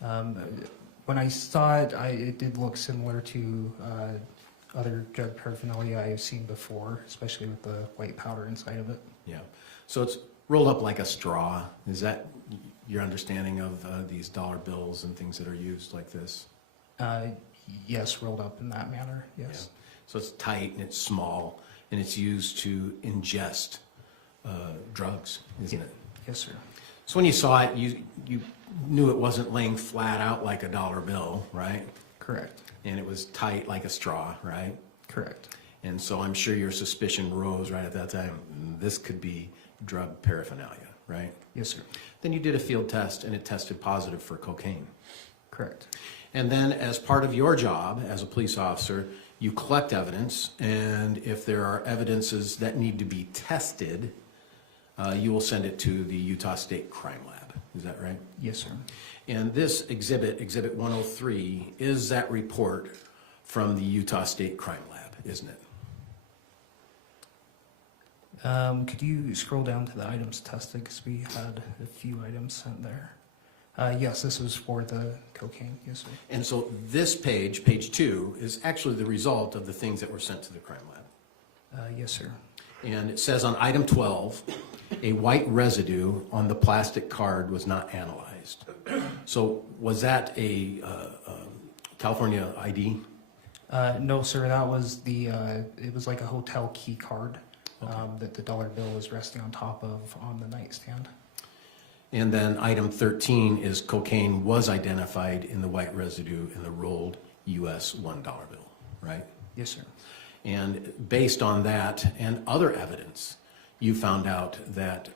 When I saw it, it did look similar to other drug paraphernalia I have seen before, especially with the white powder inside of it. Yeah. So it's rolled up like a straw. Is that your understanding of these dollar bills and things that are used like this? Yes, rolled up in that manner, yes. Yeah. So it's tight and it's small and it's used to ingest drugs, isn't it? Yes, sir. So when you saw it, you knew it wasn't laying flat out like a dollar bill, right? Correct. And it was tight like a straw, right? Correct. And so I'm sure your suspicion rose right at that time. This could be drug paraphernalia, right? Yes, sir. Then you did a field test and it tested positive for cocaine. Correct. And then as part of your job as a police officer, you collect evidence, and if there are evidences that need to be tested, you will send it to the Utah State Crime Lab. Is that right? Yes, sir. And this exhibit, Exhibit 103, is that report from the Utah State Crime Lab, isn't it? Could you scroll down to the items tested, because we had a few items sent there. Yes, this was for the cocaine, yes, sir. And so this page, page 2, is actually the result of the things that were sent to the crime lab. Yes, sir. And it says on item 12, a white residue on the plastic card was not analyzed. So was that a California ID? No, sir, that was it was like a hotel key card that the dollar bill was resting on top of on the nightstand. And then item 13 is cocaine was identified in the white residue in the rolled US $1 bill, right? Yes, sir. And based on that and other evidence, you found out that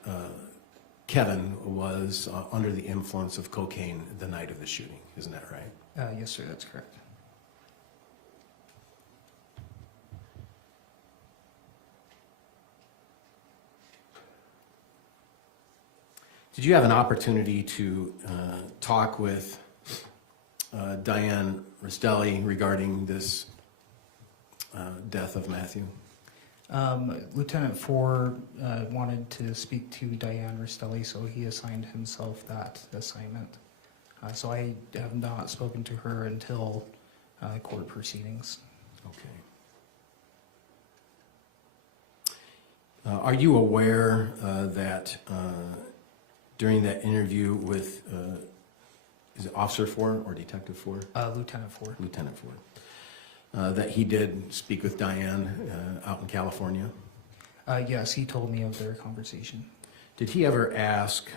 Kevin was under the influence of cocaine the night of the shooting. Isn't that right? Yes, sir, that's correct. Did you have an opportunity to talk with Diane Rastelli regarding this death of Matthew? Lieutenant Four wanted to speak to Diane Rastelli, so he assigned himself that assignment. So I have not spoken to her until court proceedings. Okay. Are you aware that during that interview with, is it Officer Four or Detective Four? Lieutenant Four. Lieutenant Four. That he did speak with Diane out in California? Yes, he told me of their conversation. Did he ever ask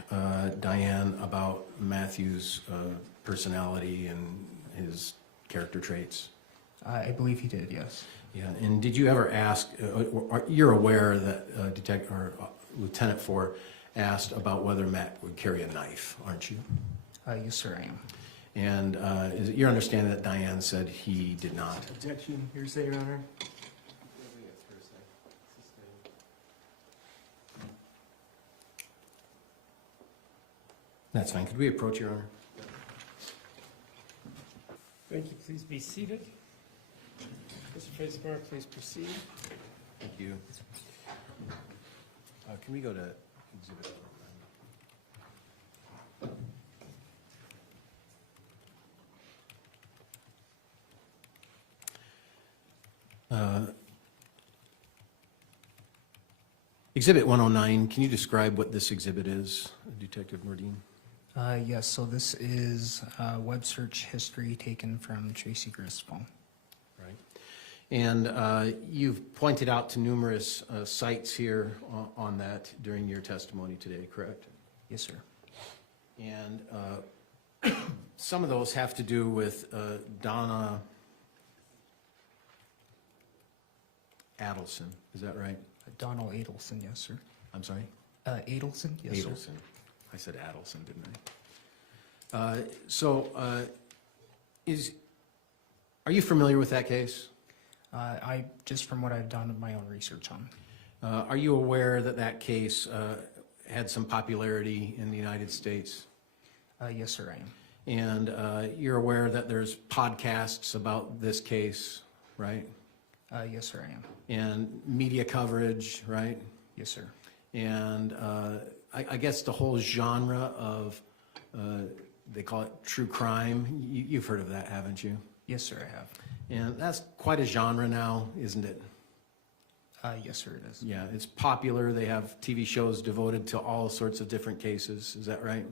Diane about Matthew's personality and his character traits? I believe he did, yes. Yeah, and did you ever ask, you're aware that Lieutenant Four asked about whether Matt would carry a knife, aren't you? Yes, sir, I am. And is it your understanding that Diane said he did not? Objection, hearsay, Your Honor. That's fine. Could we approach, Your Honor? Thank you. Please be seated. Mr. Facemyer, please proceed. Thank you. Can we go to exhibit? Exhibit 109, can you describe what this exhibit is, Detective Nordin? Yes, so this is web search history taken from Tracy Grist's phone. Right. And you've pointed out to numerous sites here on that during your testimony today, correct? Yes, sir. And some of those have to do with Donna Adlesen, is that right? Donna Adlesen, yes, sir. I'm sorry? Adlesen, yes, sir. Adlesen. I said Adlesen, didn't I? Are you familiar with that case? I just from what I've done my own research on. Are you aware that that case had some popularity in the United States? Yes, sir, I am. And you're aware that there's podcasts about this case, right? Yes, sir, I am. And media coverage, right? Yes, sir. And I guess the whole genre of, they call it true crime. You've heard of that, haven't you? Yes, sir, I have. And that's quite a genre now, isn't it? Yes, sir, it is. Yeah, it's popular. They have TV shows devoted to all sorts of different cases. Is that right?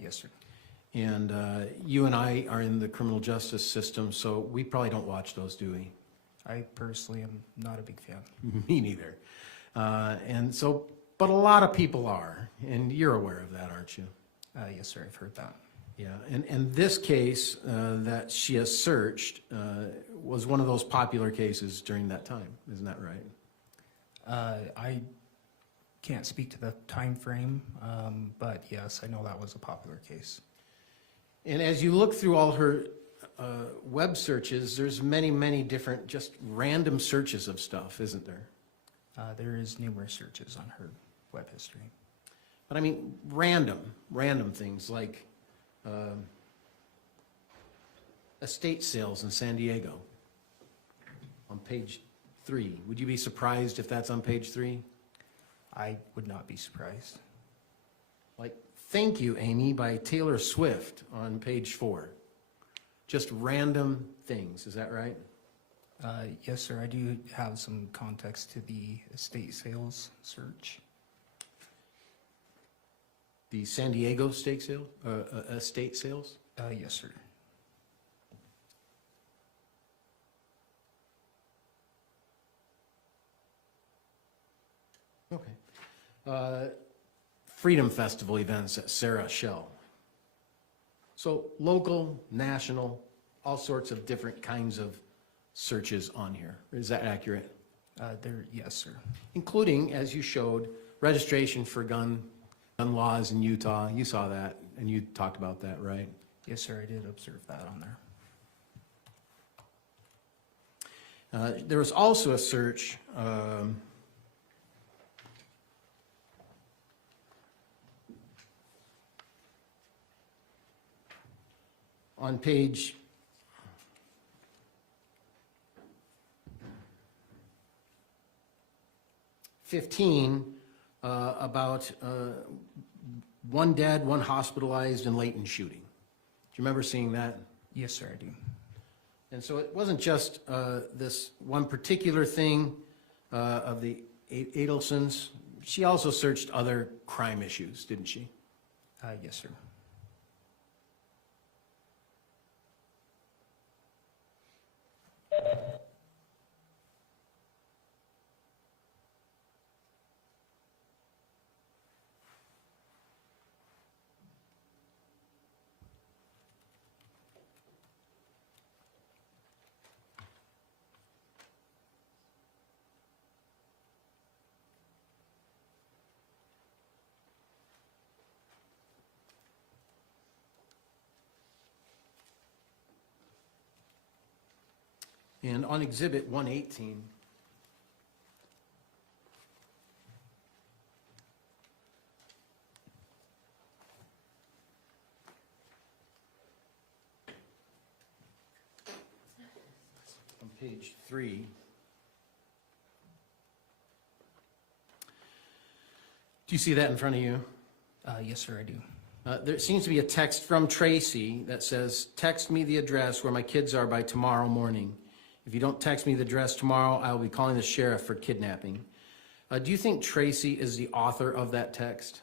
Yes, sir. And you and I are in the criminal justice system, so we probably don't watch those, do we? I personally am not a big fan. Me neither. And so, but a lot of people are, and you're aware of that, aren't you? Yes, sir, I've heard that. Yeah, and this case that she has searched was one of those popular cases during that time, isn't that right? I can't speak to the time frame, but yes, I know that was a popular case. And as you look through all her web searches, there's many, many different just random searches of stuff, isn't there? There is numerous searches on her web history. But I mean, random things like estate sales in San Diego on page 3. Would you be surprised if that's on page 3? I would not be surprised. Like, Thank You, Amy by Taylor Swift on page 4. Just random things, is that right? Yes, sir. I do have some context to the estate sales search. The San Diego estate sales? Yes, sir. Okay. Freedom Festival events at Sarah Shell. So local, national, all sorts of different kinds of searches on here. Is that accurate? Yes, sir. Including, as you showed, registration for gun laws in Utah. You saw that, and you talked about that, right? Yes, sir, I did observe that on there. There was also a search on page 15 about one dead, one hospitalized in Layton shooting. Do you remember seeing that? Yes, sir, I do. And so it wasn't just this one particular thing of the Adlesens. She also searched other crime issues, didn't she? Yes, sir. And on Exhibit 118, on page 3, do you see that in front of you? Yes, sir, I do. There seems to be a text from Tracy that says, text me the address where my kids are by tomorrow morning. If you don't text me the address tomorrow, I will be calling the sheriff for kidnapping. Do you think Tracy is the author of that text?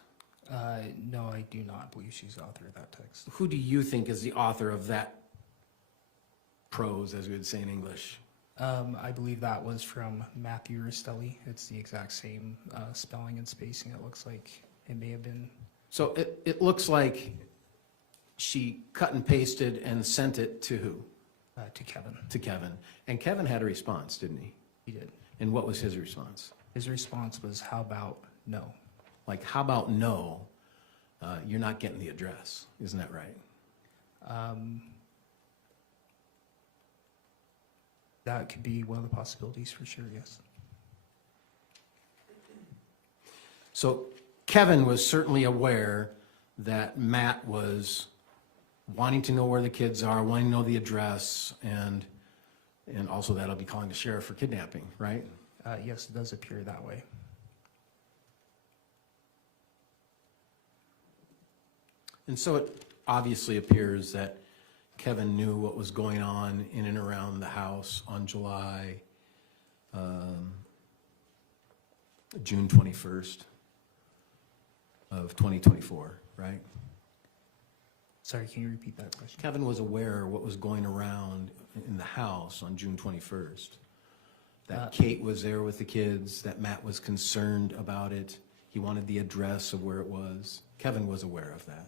No, I do not believe she's the author of that text. Who do you think is the author of that prose, as we would say in English? I believe that was from Matthew Rastelli. It's the exact same spelling and spacing. It looks like it may have been. So it looks like she cut and pasted and sent it to who? To Kevin. To Kevin. And Kevin had a response, didn't he? He did. And what was his response? His response was, how about no? Like, how about no? You're not getting the address. Isn't that right? That could be one of the possibilities for sure, yes. So Kevin was certainly aware that Matt was wanting to know where the kids are, wanting to know the address, and also that I'll be calling the sheriff for kidnapping, right? Yes, it does appear that way. And so it obviously appears that Kevin knew what was going on in and around the house on June 21st of 2024, right? Sorry, can you repeat that question? Kevin was aware what was going around in the house on June 21st. That Kate was there with the kids, that Matt was concerned about it. He wanted the address of where it was. Kevin was aware of that.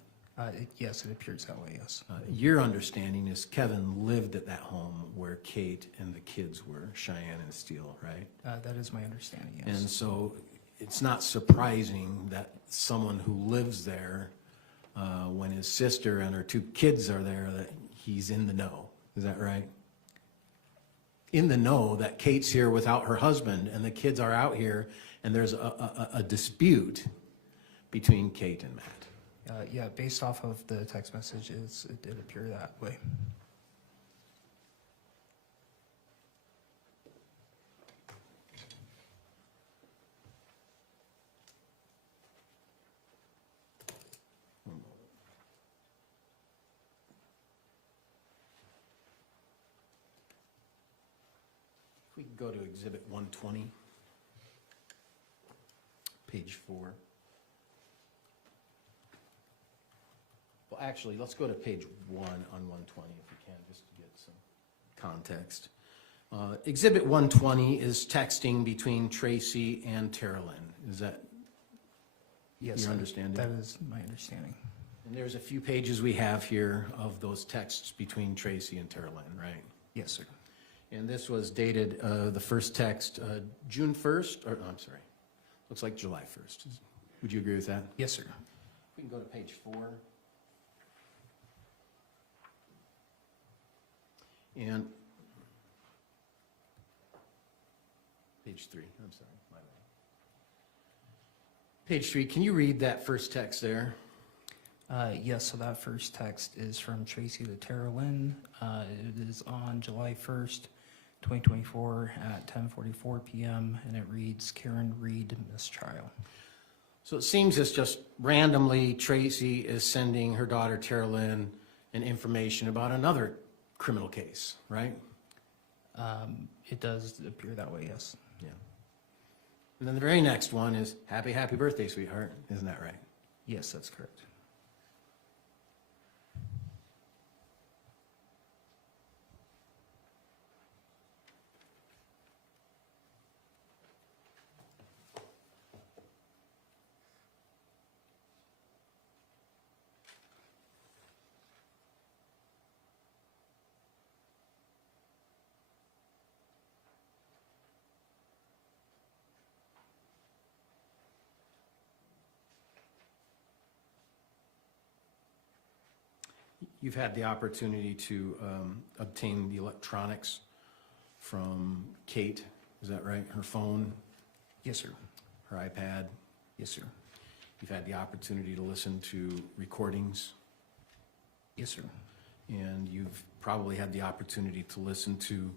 Yes, it appears that way, yes. Your understanding is Kevin lived at that home where Kate and the kids were, Cheyenne and Steele, right? That is my understanding, yes. And so it's not surprising that someone who lives there, when his sister and her two kids are there, that he's in the know. Is that right? In the know that Kate's here without her husband and the kids are out here and there's a dispute between Kate and Matt. Yeah, based off of the text messages, it did appear that way. If we could go to Exhibit 120, page 4. Well, actually, let's go to page 1 on 120 if we can, just to get some context. Exhibit 120 is texting between Tracy and Teralyn. Is that your understanding? That is my understanding. And there's a few pages we have here of those texts between Tracy and Teralyn, right? Yes, sir. And this was dated, the first text, June 1st, or, no, I'm sorry, looks like July 1st. Would you agree with that? Yes, sir. We can go to page 4. And page 3, I'm sorry, my bad. Page 3, can you read that first text there? Yes, so that first text is from Tracy to Teralyn. It is on July 1st, 2024 at 10:44 p.m. and it reads, Karen Reed, mistrial. So it seems it's just randomly Tracy is sending her daughter Teralyn an information about another criminal case, right? It does appear that way, yes. Yeah. And then the very next one is happy birthday, sweetheart. Isn't that right? Yes, that's correct. You've had the opportunity to obtain the electronics from Kate, is that right? Her phone, Yes, sir. her iPad. Yes, sir. You've had the opportunity to listen to recordings, Yes, sir. and you've probably had the opportunity to listen to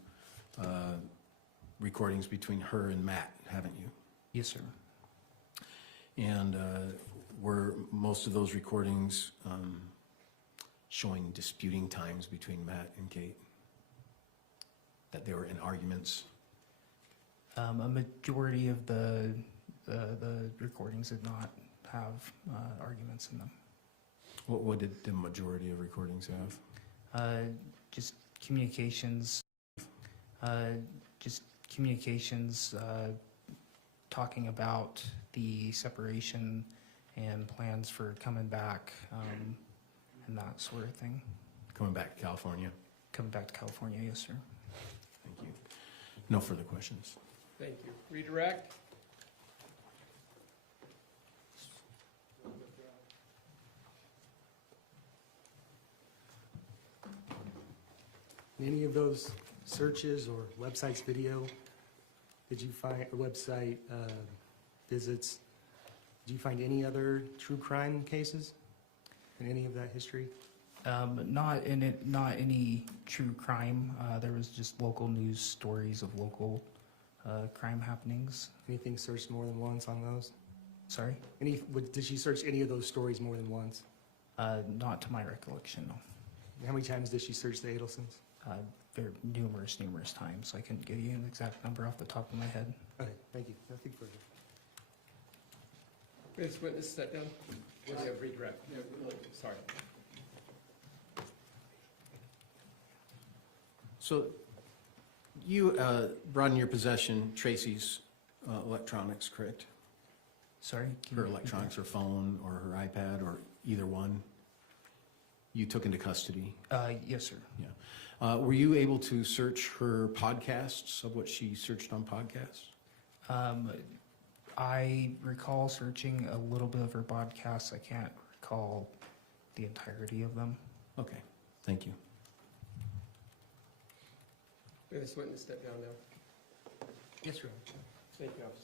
recordings between her and Matt, haven't you? Yes, sir. And were most of those recordings showing disputing times between Matt and Kate? That they were in arguments? A majority of the recordings did not have arguments in them. What did the majority of recordings have? Just communications, talking about the separation and plans for coming back, and that sort of thing. Coming back to California? Coming back to California, yes, sir. Thank you. No further questions. Thank you. Redirect. In any of those searches or websites video, did you find, or website visits, did you find any other true crime cases in any of that history? Not any true crime. There was just local news stories of local crime happenings. Anything searched more than once on those? Sorry? Did she search any of those stories more than once? Not to my recollection, no. How many times did she search the Adlesens? There numerous times. I couldn't give you an exact number off the top of my head. Okay, thank you. Nothing further. May this witness step down? Or do you have redirect? Sorry. So you brought in your possession Tracy's electronics, correct? Sorry? Can Her you repeat electronics, her phone or her iPad or either one, you took into custody? that? Yes, sir. Yeah. Were you able to search her podcasts of what she searched on podcasts? I recall searching a little bit of her podcasts. I can't recall the entirety of them. Okay, thank you. May this witness step down now? Yes, sir. Thank you, officer.